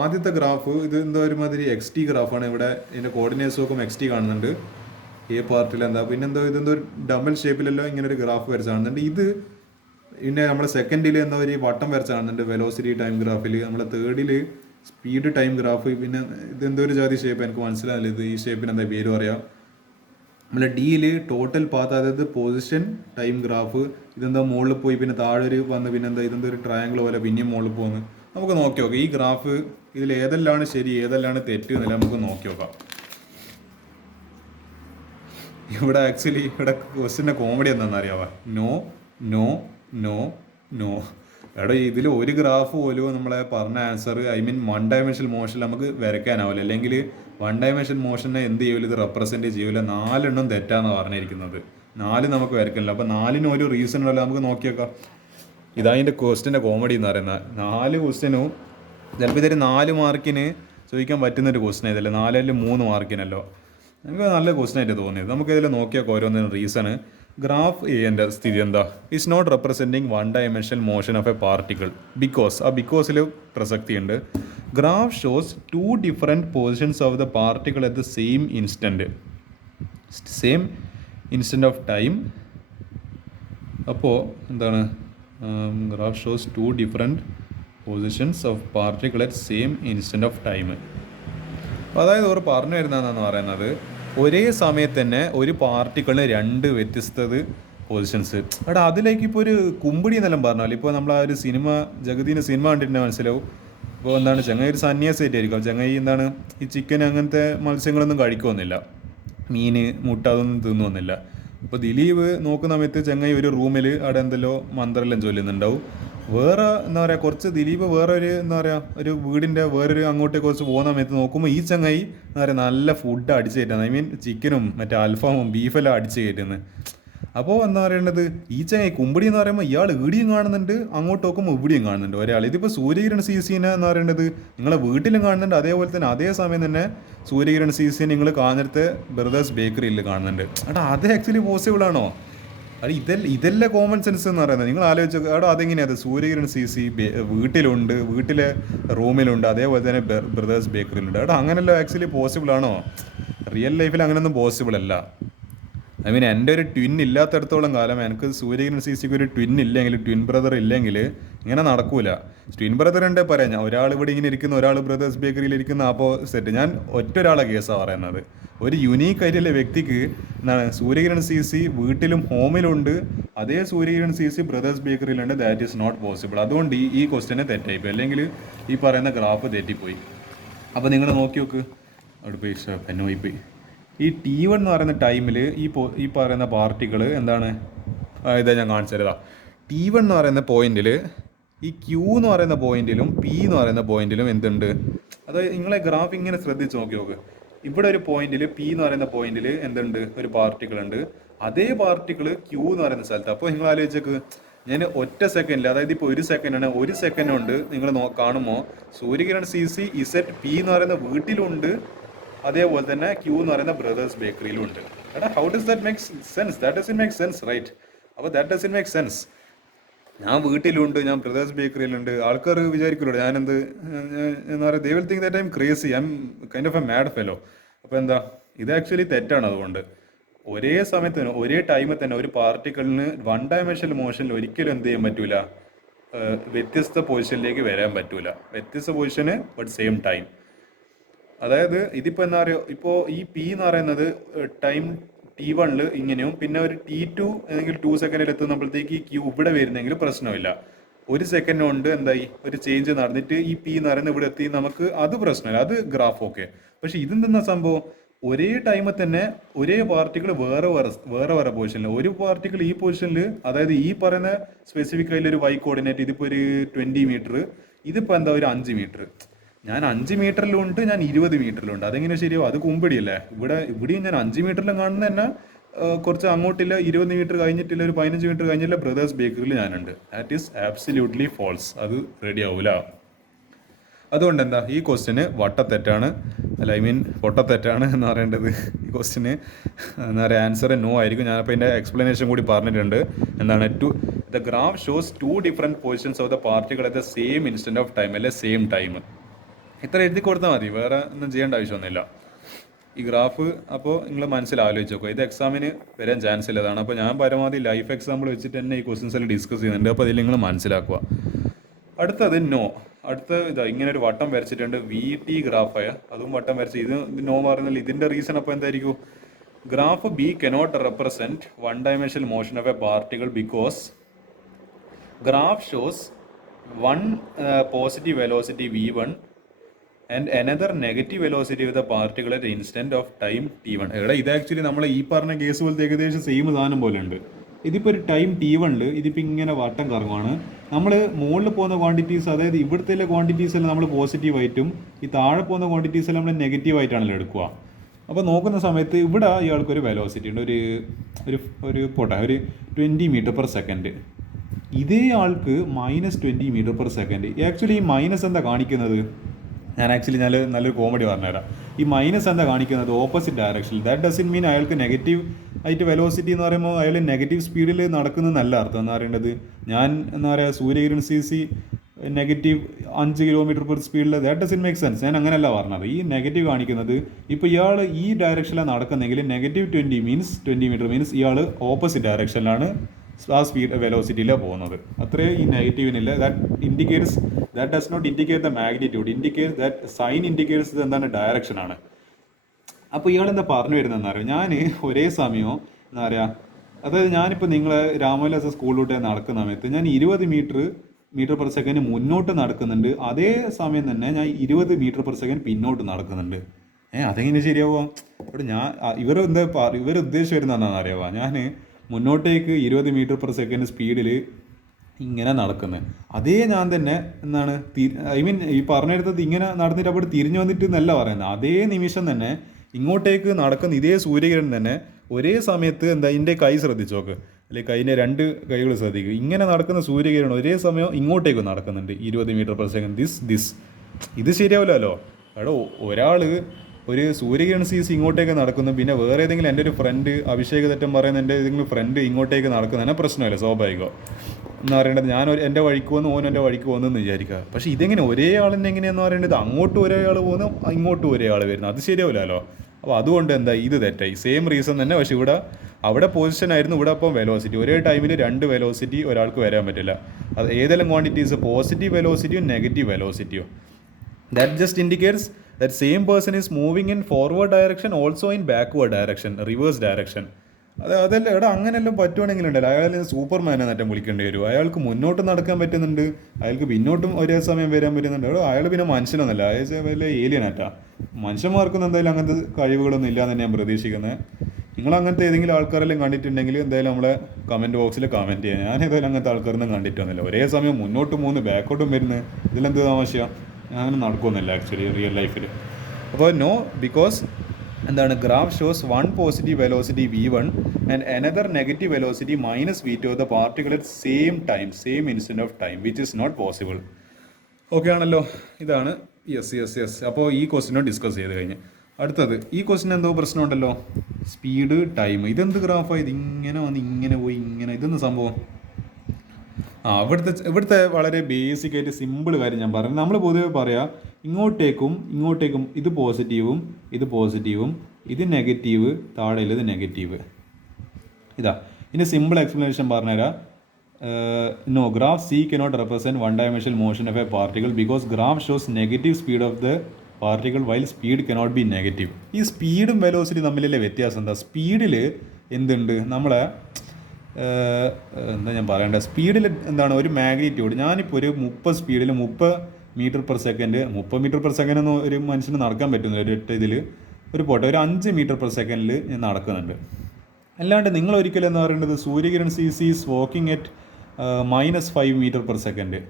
ആദ്യത്തെ ഗ്രാഫ് ഇത് എന്താ ഒരുമാതിരി XT ഗ്രാഫാണ്. ഇവിടെ ഇതിൻ്റെ കോർഡിനേറ്റ്സ് നോക്കുമ്പോൾ XT കാണുന്നുണ്ട് A പാർട്ടിൽ. പിന്നെന്തോ ഇതെന്തോ ഒരു ഡബിൾ ഷേപ്പിലല്ലോ ഇങ്ങനെ ഒരു ഗ്രാഫ് വരച്ച് കാണുന്നുണ്ട്. ഇത് പിന്നെ നമ്മുടെ സെക്കൻഡിൽ എന്താ ഒരു വട്ടം വരച്ച് കാണുന്നുണ്ട് വെലോസിറ്റി ടൈം ഗ്രാഫിൽ. നമ്മളെ തേർഡിൽ സ്പീഡ് ടൈം ഗ്രാഫ്. പിന്നെ ഇതെന്തോ ഒരു ജാതി ഷേപ്പ്, എനിക്ക് മനസ്സിലാവില്ല ഇത് ഈ ഷേപ്പിന് എന്താ പേര് പറയാം. നമ്മളെ Dയിൽ ടോട്ടൽ പാത്ത്, അതായത് പൊസിഷൻ ടൈം ഗ്രാഫ്. ഇതെന്താ മുകളിൽ പോയി പിന്നെ താഴെ ഒരു വന്ന് പിന്നെന്താ ഇതെന്തോ ഒരു ട്രയാങ്കിൾ പോലെ പിന്നെയും മുകളിൽ പോകുന്നു. നമുക്ക് നോക്കി നോക്കാം ഈ ഗ്രാഫ്, ഇതിൽ ഏതെല്ലാം ശരി ഏതെല്ലാം തെറ്റ് എന്നല്ല നമുക്ക് നോക്കി നോക്കാം. ഇവിടെ ആക്ച്വലി ഇവിടെ ക്വസ്റ്റ്യൻ്റെ കോമഡി എന്താണെന്ന് അറിയാവാ, നോ നോ നോ നോ. എടാ ഇതിൽ ഒരു ഗ്രാഫ് പോലും നമ്മളെ പറഞ്ഞ ആൻസർ 1 ഡയമെൻഷണൽ മോഷനിൽ നമുക്ക് വരയ്ക്കാനാവില്ല. അല്ലെങ്കിൽ 1 ഡയമെൻഷണൽ മോഷനെ എന്ത് ചെയ്യില്ല, ഇത് റെപ്രസെൻറ്റ് ചെയ്യില്ല. 4 എണ്ണം തെറ്റാന്ന് പറഞ്ഞിരിക്കുന്നത്, 4 നമുക്ക് വരയ്ക്കില്ല. അപ്പോൾ 4ന് ഒരു റീസൺ ഉണ്ടല്ലോ, നമുക്ക് നോക്കി നോക്കാം. ഇതതിൻ്റെ ക്വസ്റ്റ്യൻ്റെ കോമഡി എന്ന് പറയുന്നത്. 4 ക്വസ്റ്റ്യനും ചിലപ്പോൾ ഇതൊരു 4 മാർക്കിന് ചോദിക്കാൻ പറ്റുന്നൊരു ക്വസ്റ്റ്യൻ ഇതല്ലേ, 4 3 മാർക്കിനല്ലോ. എനിക്ക് നല്ല ക്വസ്റ്റ്യൻ ആയിട്ട് തോന്നിയത്. നമുക്കിതിൽ നോക്കിയൊക്കെ ഓരോന്നിനും റീസണ്. ഗ്രാഫ് എൻ്റെ സ്ഥിതി എന്താ, it's not representing 1 dimensional motion of a particle because, ആ ബിക്കോസിൽ പ്രസക്തി ഉണ്ട്. Graph shows 2 different positions of the particle at the same instant of time. അപ്പോൾ എന്താണ്, graph shows 2 different positions of particle at same instant of time. അപ്പോൾ അതായത് അവർ പറഞ്ഞു വരുന്നതെന്നാണ് പറയുന്നത്, ഒരേ സമയത്ത് തന്നെ ഒരു പാർട്ടിക്കിളിന് 2 വ്യത്യസ്ത പൊസിഷൻസ്. എടാ അതിലേക്ക് ഇപ്പോൾ ഒരു കുമ്പിടി എന്നെല്ലാം പറഞ്ഞാൽ, ഇപ്പോൾ നമ്മൾ ആ ഒരു ജഗതീൻ്റെ സിനിമ കണ്ടിട്ടുണ്ടെങ്കിൽ മനസ്സിലാവും. ഇപ്പോൾ എന്താണ്, ചങ്ങായി ഒരു സന്യാസമായിട്ടായിരിക്കും. ചങ്ങായി എന്താണ് ഈ ചിക്കൻ അങ്ങനത്തെ മത്സ്യങ്ങളൊന്നും കഴിക്കുമെന്നില്ല, മീൻ മുട്ട അതൊന്നും തിന്നുമെന്നില്ല. അപ്പോൾ ദിലീപ് നോക്കുന്ന സമയത്ത് ചങ്ങായി ഒരു റൂമിൽ അവിടെ എന്തെല്ലോ മന്ത്രമെല്ലാം ചൊല്ലുന്നുണ്ടാവും. വേറെ എന്താ പറയുക, കുറച്ച് ദിലീപ് വേറെ ഒരു എന്താ പറയുക ഒരു വീടിൻ്റെ വേറൊരു അങ്ങോട്ടേക്ക് കുറച്ച് പോകുന്ന സമയത്ത് നോക്കുമ്പോൾ ഈ ചങ്ങായി എന്താ പറയുക നല്ല ഫുഡ് അടിച്ച് കയറ്റുന്നത്. ചിക്കനും മറ്റേ അൽഫാമും ബീഫെല്ലാം അടിച്ച് കയറ്റുന്നത്. അപ്പോൾ എന്താ പറയേണ്ടത്, ഈ ചങ്ങായി കുമ്പിടി എന്ന് പറയുമ്പോൾ ഇയാൾ ഇവിടെയും കാണുന്നുണ്ട്, അങ്ങോട്ട് നോക്കുമ്പോൾ ഇവിടെയും കാണുന്നുണ്ട് ഒരാൾ. ഇതിപ്പോൾ സൂര്യകിരൺ CC എന്ന് പറയേണ്ടത് നിങ്ങളെ വീട്ടിലും കാണുന്നുണ്ട്, അതേപോലെ തന്നെ അതേ സമയം തന്നെ സൂര്യകിരൺ CC നിങ്ങൾ കാണുന്നിടത്ത് ബ്രദേഴ്സ് ബേക്കറിയിൽ കാണുന്നുണ്ട്. എടാ അത് ആക്ച്വലി പോസിബിൾ ആണോ? അത് ഇതല്ലേ കോമൺ സെൻസ് എന്ന് പറയുന്നത്. നിങ്ങൾ ആലോചിച്ച് അവിടെ അതെങ്ങനെയാണ്, സൂര്യകിരൺ CC വീട്ടിലുണ്ട്, വീട്ടിലെ റൂമിലുണ്ട്, അതേപോലെ തന്നെ ബ്രദേഴ്സ് ബേക്കറിയിലുണ്ട്. അവിടെ അങ്ങനെയല്ലോ ആക്ച്വലി പോസിബിൾ ആണോ? റിയൽ ലൈഫിൽ അങ്ങനെയൊന്നും പോസിബിൾ അല്ല. ഐ മീൻ എൻ്റെ ഒരു ട്വിൻ ഇല്ലാത്തടത്തോളം കാലം എനിക്ക് സൂര്യകിരൺ സി സിക്ക് ഒരു ട്വിൻ ഇല്ലെങ്കിൽ, ട്വിൻ ബ്രദർ ഇല്ലെങ്കിൽ ഇങ്ങനെ നടക്കൂല. ട്വിൻ ബ്രദർ ഉണ്ട് പറയാം, ഞാൻ ഒരാൾ ഇവിടെ ഇങ്ങനെ ഇരിക്കുന്ന, ഒരാൾ ബ്രദേഴ്സ് ബേക്കറിയിൽ ഇരിക്കുന്ന, അപ്പോൾ സെറ്റ്. ഞാൻ ഒറ്റ ഒരാളെ കേസാണ് പറയുന്നത്. ഒരു യുണീക്ക് ആയിട്ടുള്ള വ്യക്തിക്ക് എന്താണ് സൂര്യകിരൺ സി സി വീട്ടിലും ഹോമിലുണ്ട്, അതേ സൂര്യകിരൺ സി സി ബ്രദേഴ്സ് ബേക്കറിയിലുണ്ട്. That is not possible. അതുകൊണ്ട് ഈ ക്വസ്റ്റ്യനെ തെറ്റായിപ്പോയി, അല്ലെങ്കിൽ ഈ പറയുന്ന ഗ്രാഫ് തെറ്റിപ്പോയി. അപ്പോൾ നിങ്ങൾ നോക്കി നോക്ക്, അവിടെ പോയി പെന്ന് പോയി. ഈ T1 എന്ന് പറയുന്ന ടൈമിൽ ഈ പറയുന്ന പാർട്ടികൾ എന്താണ്, ഇതാ ഞാൻ കാണിച്ചു തരാം. T1 എന്ന് പറയുന്ന പോയിന്റിൽ ഈ Q എന്ന് പറയുന്ന പോയിന്റിലും P എന്ന് പറയുന്ന പോയിന്റിലും എന്തുണ്ട്, അതായത് നിങ്ങളെ ഗ്രാഫ് ഇങ്ങനെ ശ്രദ്ധിച്ച് നോക്ക്. ഇവിടെ ഒരു പോയിന്റിൽ P എന്ന് പറയുന്ന പോയിന്റിൽ എന്തുണ്ട്, ഒരു പാർട്ടിക്കിൾ ഉണ്ട്. അതേ പാർട്ടിക്കിൾ Q എന്ന് പറയുന്ന സ്ഥലത്ത്. അപ്പോൾ നിങ്ങൾ ആലോചിച്ചേക്ക്, ഞാൻ ഒറ്റ സെക്കൻഡിൽ, അതായത് ഇപ്പോൾ ഒരു സെക്കൻഡാണ്, ഒരു സെക്കൻഡ് കൊണ്ട് നിങ്ങൾ കാണുമ്പോൾ സൂര്യകിരൺ സി സി ഇസെറ്റ് P എന്ന് പറയുന്ന വീട്ടിലുണ്ട്, അതേപോലെ തന്നെ Q എന്ന് പറയുന്ന ബ്രദേഴ്സ് ബേക്കറിയിലും ഉണ്ട്. How does that make sense? That doesn't make sense, right? അപ്പോൾ ദാറ്റ് ഡസൻ മേക്ക് സെൻസ്. ഞാൻ വീട്ടിലുണ്ട്, ഞാൻ ബ്രദേഴ്സ് ബേക്കറിയിലുണ്ട്. ആൾക്കാർ വിചാരിക്കുമല്ലോ ഞാനെന്ത് എന്താ പറയുക, they will think that I M crazy, I M kind of A mad fellow. അപ്പോൾ എന്താ, ഇത് ആക്ച്വലി തെറ്റാണ്. അതുകൊണ്ട് ഒരേ സമയത്ത് തന്നെ, ഒരേ ടൈമിൽ തന്നെ ഒരു പാർട്ടിക്കിളിന് വൺ ഡയമെൻഷണൽ മോഷനിൽ ഒരിക്കലും എന്ത് ചെയ്യാൻ പറ്റൂല, വ്യത്യസ്ത പൊസിഷനിലേക്ക് വരാൻ പറ്റൂല. വ്യത്യസ്ത പൊസിഷന് ബട്ട് സെയിം ടൈം. അതായത് ഇതിപ്പോൾ എന്താ പറയുക, ഇപ്പോൾ ഈ P എന്ന് പറയുന്നത് ടൈം T1 ഇങ്ങനെയും, പിന്നെ ഒരു T2 അല്ലെങ്കിൽ 2 സെക്കൻഡിൽ എത്തുമ്പോഴത്തേക്ക് ഈ Q ഇവിടെ വരുന്നെങ്കിൽ പ്രശ്നമില്ല. ഒരു സെക്കൻഡ് കൊണ്ട് എന്തായി ഒരു ചേഞ്ച് നടന്നിട്ട് ഈ P എന്ന് പറയുന്നത് ഇവിടെ എത്തി, നമുക്ക് അത് പ്രശ്നമില്ല, അത് ഗ്രാഫ് ഓക്കെ. പക്ഷെ ഇതെന്തെന്ന സംഭവം, ഒരേ ടൈമിൽ തന്നെ ഒരേ പാർട്ടിക്കിൾ വേറെ വേറെ പൊസിഷനിൽ, ഒരു പാർട്ടിക്കിൾ ഈ പൊസിഷനിൽ, അതായത് ഈ പറയുന്ന സ്പെസിഫിക് ആയിട്ടുള്ള ഒരു Y കോർഡിനേറ്റ്, ഇതിപ്പോൾ ഒരു 20 മീറ്റർ, ഇതിപ്പോൾ എന്താ ഒരു 5 മീറ്റർ. ഞാൻ 5 മീറ്ററിലുണ്ട്, ഞാൻ 20 മീറ്ററിലുണ്ട്. അതെങ്ങനെ ശരിയാവും? അത് കുമ്പിടിയല്ലേ. ഇവിടെയും ഞാൻ 5 മീറ്ററിലും കാണുന്ന തന്നെ കുറച്ച് അങ്ങോട്ടില്ല, 20 മീറ്റർ കഴിഞ്ഞിട്ടില്ല, ഒരു 15 മീറ്റർ കഴിഞ്ഞില്ല ബ്രദേഴ്സ് ബേക്കറിയിൽ ഞാനുണ്ട്. That is absolutely false. അത് റെഡി ആവൂല. അതുകൊണ്ട് എന്താ, ഈ ക്വസ്റ്റ്യന് വട്ടത്തെറ്റാണ്, അല്ല ഐ മീൻ പൊട്ടത്തെറ്റാണ് എന്ന് പറയേണ്ടത്. ഈ ക്വസ്റ്റ്യന് എന്താ പറയുക, ആൻസർ നോ ആയിരിക്കും. ഞാനപ്പോൾ എൻ്റെ എക്സ്പ്ലനേഷൻ കൂടി പറഞ്ഞിട്ടുണ്ട്. എന്താണ്, the graph shows 2 different positions of the particle at the same instant of time, അല്ലെ സെയിം ടൈം. ഇത്ര എഴുതി കൊടുത്താൽ മതി, വേറെ ഒന്നും ചെയ്യേണ്ട ആവശ്യമൊന്നുമില്ല. ഈ ഗ്രാഫ് അപ്പോൾ നിങ്ങൾ മനസ്സിൽ ആലോചിച്ച് നോക്കുക. ഇത് എക്സാമിന് വരാൻ ചാൻസ് ഇല്ലതാണ്. അപ്പോൾ ഞാൻ പരമാവധി ലൈഫ് എക്സാമ്പിൾ വെച്ചിട്ട് തന്നെ ഈ ക്വസ്റ്റ്യൻസ് എല്ലാം ഡിസ്കസ് ചെയ്യുന്നുണ്ട്. അപ്പോൾ അതിൽ നിങ്ങൾ മനസ്സിലാക്കുക. അടുത്തത് നോ. ഇതാ ഇങ്ങനെ ഒരു വട്ടം വരച്ചിട്ടുണ്ട്, VT ഗ്രാഫായ, അതും വട്ടം വരച്ച്. ഇത് നോ പറയുന്നില്ല. ഇതിൻ്റെ റീസൺ അപ്പോൾ എന്തായിരിക്കും, graph B cannot represent one dimensional motion of a particle because graph shows one positive velocity V1 and another negative velocity of the particle at instant of time T1. ഇവിടെ ഇത് actually നമ്മൾ ഈ പറഞ്ഞ case പോലത്തെ ഏകദേശം same സാധനം പോലെ ഉണ്ട്. ഇതിപ്പോൾ ഒരു ടൈം T1 ഇതിപ്പോൾ ഇങ്ങനെ വട്ടം കറങ്ങുവാണ്. നമ്മൾ മുകളിൽ പോകുന്ന ക്വാണ്ടിറ്റീസ്, അതായത് ഇവിടുത്തെ ക്വാണ്ടിറ്റീസ് എല്ലാം നമ്മൾ പോസിറ്റീവായിട്ടും ഈ താഴെ പോകുന്ന ക്വാണ്ടിറ്റീസ് എല്ലാം നമ്മൾ നെഗറ്റീവായിട്ടാണല്ലോ എടുക്കുക. അപ്പോൾ നോക്കുന്ന സമയത്ത് ഇവിടെ ഇയാൾക്കൊരു വെലോസിറ്റി ഉണ്ട്, ഒരു 20 മീറ്റർ പെർ സെക്കൻഡ്. ഇതേ ആൾക്ക് -20 മീറ്റർ പെർ സെക്കൻഡ്. ആക്ച്വലി ഈ മൈനസ് എന്താ കാണിക്കുന്നത്, ഞാൻ നല്ലൊരു കോമഡി പറഞ്ഞുതരാം. ഈ മൈനസ് എന്താ കാണിക്കുന്നത്, ഓപ്പോസിറ്റ് ഡയറക്ഷനിൽ. ദാറ്റ് ഡസൻ മീൻ അയാൾക്ക് നെഗറ്റീവ് ആയിട്ട് വെലോസിറ്റി എന്ന് പറയുമ്പോൾ അയാൾ നെഗറ്റീവ് സ്പീഡിൽ നടക്കുന്നതെന്നല്ല അർത്ഥം. എന്ന് പറയേണ്ടത്, ഞാൻ എന്താ പറയുക, സൂര്യകിരൺ സി സി -5 കിലോമീറ്റർ പെർ സ്പീഡിൽ, ദാറ്റ് ഡസൻ മേക്ക് സെൻസ്. ഞാൻ അങ്ങനെയല്ല പറഞ്ഞത്. ഈ നെഗറ്റീവ് കാണിക്കുന്നത്, ഇപ്പോൾ ഇയാൾ ഈ ഡയറക്ഷനിലാണ് നടക്കുന്നെങ്കിൽ -20 മീറ്റർ മീൻസ് ഇയാൾ ഓപ്പോസിറ്റ് ഡയറക്ഷനിലാണ് ആ സ്പീഡ് വെലോസിറ്റിയിലാണ് പോകുന്നത്. അത്രയും ഈ നെഗറ്റീവിനില്ല. That does not indicate the magnitude, indicate that sign indicates എന്താണ്, ഡയറക്ഷനാണ്. അപ്പോൾ ഇയാളെന്താ പറഞ്ഞു വരുന്നതെന്ന് അറിയാം, ഞാൻ ഒരേ സമയം എന്താ പറയുക, അതായത് ഞാനിപ്പോൾ നിങ്ങളെ രാമവിലാസ സ്കൂളിലോട്ട് നടക്കുന്ന സമയത്ത് ഞാൻ 20 മീറ്റർ പെർ സെക്കൻഡ് മുന്നോട്ട് നടക്കുന്നുണ്ട്, അതേ സമയം തന്നെ ഞാൻ 20 മീറ്റർ പെർ സെക്കൻഡ് പിന്നോട്ട് നടക്കുന്നുണ്ട്. അതെങ്ങനെ ശരിയാവുക? ഇവിടെ ഇവർ ഉദ്ദേശിച്ച് വരുന്നതെന്നാണെന്ന് അറിയാവുക, ഞാൻ മുന്നോട്ടേക്ക് 20 മീറ്റർ പെർ സെക്കൻഡ് സ്പീഡിൽ ഇങ്ങനെ നടക്കുന്നത്, അതേ ഞാൻ തന്നെ എന്താണ് ഐ മീൻ ഈ പറഞ്ഞെടുത്തത് ഇങ്ങനെ നടന്നിട്ട് അപ്പോൾ തിരിഞ്ഞു വന്നിട്ട് എന്നല്ല പറയുന്നത്. അതേ നിമിഷം തന്നെ ഇങ്ങോട്ടേക്ക് നടക്കുന്ന ഇതേ സൂര്യകിരൺ തന്നെ ഒരേ സമയത്ത് എന്താ, എൻ്റെ കൈ ശ്രദ്ധിച്ചു നോക്ക്, അല്ലെങ്കിൽ കൈയിൻ്റെ 2 കൈകൾ ശ്രദ്ധിക്കുക. ഇങ്ങനെ നടക്കുന്ന സൂര്യകിരണം ഒരേ സമയം ഇങ്ങോട്ടേക്ക് നടക്കുന്നുണ്ട് 20 മീറ്റർ പെർ സെക്കൻഡ്. ഇത് ശരിയാവില്ലല്ലോ. അവിടെ ഒരാൾ ഒരു സൂര്യകിരൺ സീസ് ഇങ്ങോട്ടേക്ക് നടക്കുന്നു, പിന്നെ വേറെ ഏതെങ്കിലും എൻ്റെ ഒരു ഫ്രണ്ട് അഭിഷേക് തെറ്റം പറയുന്ന എൻ്റെ ഏതെങ്കിലും ഫ്രണ്ട് ഇങ്ങോട്ടേക്ക് നടക്കുന്നതിനെ പ്രശ്നമില്ല, സ്വാഭാവികം എന്ന് പറയേണ്ടത്. ഞാൻ എൻ്റെ വഴിക്ക് വന്ന് ഓൻ എൻ്റെ വഴിക്ക് പോകുന്നെന്ന് വിചാരിക്കുക. പക്ഷേ ഇതെങ്ങനെ ഒരേ ആളിനെ എങ്ങനെയാണെന്ന് പറയേണ്ടത്, അങ്ങോട്ടും ഒരേ ആൾ പോകുന്നു, ഇങ്ങോട്ടും ഒരേ ആൾ വരുന്നു, അത് ശരിയാവില്ലല്ലോ. അപ്പോൾ അതുകൊണ്ട് എന്താ ഇത് തെറ്റായി. സെയിം റീസൺ തന്നെ, പക്ഷേ അവിടെ പൊസിഷൻ ആയിരുന്നു, ഇവിടെ അപ്പം വെലോസിറ്റി. ഒരേ ടൈമിൽ 2 വെലോസിറ്റി ഒരാൾക്ക് വരാൻ പറ്റില്ല. അത് ഏതെല്ലാം ക്വാണ്ടിറ്റീസ്, പോസിറ്റീവ് വെലോസിറ്റിയോ നെഗറ്റീവ് വെലോസിറ്റിയോ. That just indicates that same person is moving in forward direction, also in backward direction, reverse direction. അതല്ല എടാ, അങ്ങനെല്ലാം പറ്റുവാണെങ്കിലുണ്ടല്ലോ അയാൾ സൂപ്പർമാനെ നേട്ടം വിളിക്കേണ്ടി വരും. അയാൾക്ക് മുന്നോട്ട് നടക്കാൻ പറ്റുന്നുണ്ട്, അയാൾക്ക് പിന്നോട്ടും ഒരേ സമയം വരാൻ പറ്റുന്നുണ്ട്. എടോ അയാൾ പിന്നെ മനുഷ്യനൊന്നല്ല, അയാൾ വലിയ ഏലിയനാട്ടാ. മനുഷ്യന്മാർക്കൊന്നും എന്തായാലും അങ്ങനത്തെ കഴിവുകളൊന്നും ഇല്ലാന്ന് ഞാൻ പ്രതീക്ഷിക്കുന്നത്. നിങ്ങൾ അങ്ങനത്തെ ഏതെങ്കിലും ആൾക്കാരെല്ലാം കണ്ടിട്ടുണ്ടെങ്കിൽ എന്തായാലും നമ്മളെ കമൻറ്റ് ബോക്സിൽ കമൻറ്റ് ചെയ്യാം. ഞാൻ ഏതായാലും അങ്ങനത്തെ ആൾക്കാരൊന്നും കണ്ടിട്ടൊന്നുമില്ല. ഒരേ സമയം മുന്നോട്ടും ബാക്കോട്ടും വരുന്നത് ഇതിലെന്ത് താമസിക്കുക? അങ്ങനെ നടക്കുമെന്നില്ല ആക്ച്വലി റിയൽ ലൈഫിൽ. അപ്പോൾ നോ, ബിക്കോസ് എന്താണ്, graph shows one positive velocity v1 and another negative velocity -v2 of the particle at same time, same instant of time, which is not possible. Okay ആണല്ലോ, ഇതാണ് യെസ്. അപ്പോൾ ഈ ക്വസ്റ്റിനോട് discuss ചെയ്ത് കഴിഞ്ഞ് അടുത്തത് ഈ ക്വസ്റ്റിന് എന്തോ പ്രശ്നമുണ്ടല്ലോ, സ്പീഡ് ടൈം. ഇതെന്ത് ഗ്രാഫാണ് ഇത്? ഇങ്ങനെ വന്ന് ഇങ്ങനെ പോയി ഇങ്ങനെ, ഇതെന്ത് സംഭവം? ഇവിടുത്തെ വളരെ ബേസിക് ആയിട്ട് സിമ്പിൾ കാര്യം ഞാൻ പറഞ്ഞു. നമ്മൾ പൊതുവെ പറയാം ഇങ്ങോട്ടേക്കും ഇത് പോസിറ്റീവും ഇത് നെഗറ്റീവ്, താഴെയുള്ളത് നെഗറ്റീവ്. ഇതാ ഇതിൻ്റെ സിമ്പിൾ എക്സ്പ്ലനേഷൻ പറഞ്ഞുതരാം. No, graph C cannot represent one dimensional motion of a particle because graph shows negative speed of the particle while speed cannot be negative. ഈ സ്പീഡും വെലോസിറ്റി തമ്മിലുള്ള വ്യത്യാസം എന്താ? സ്പീഡിൽ എന്തുണ്ട്, നമ്മളെ എന്താ ഞാൻ പറയേണ്ടത്, സ്പീഡിൽ എന്താണ് ഒരു മാഗ്നിറ്റ്യൂഡ്. ഞാനിപ്പോൾ ഒരു 30 സ്പീഡിൽ 30 metre per second, 30 metre per second ഒന്നും ഒരു മനുഷ്യന് നടക്കാൻ പറ്റുന്നില്ല. ഇതിൽ ഒരു 5 മീറ്റർ പെർ സെക്കൻഡിൽ ഞാൻ നടക്കുന്നുണ്ട്. അല്ലാണ്ട് നിങ്ങൾ ഒരിക്കലും എന്ന് പറയേണ്ടത് Suryakiran is walking at -5 metre per second.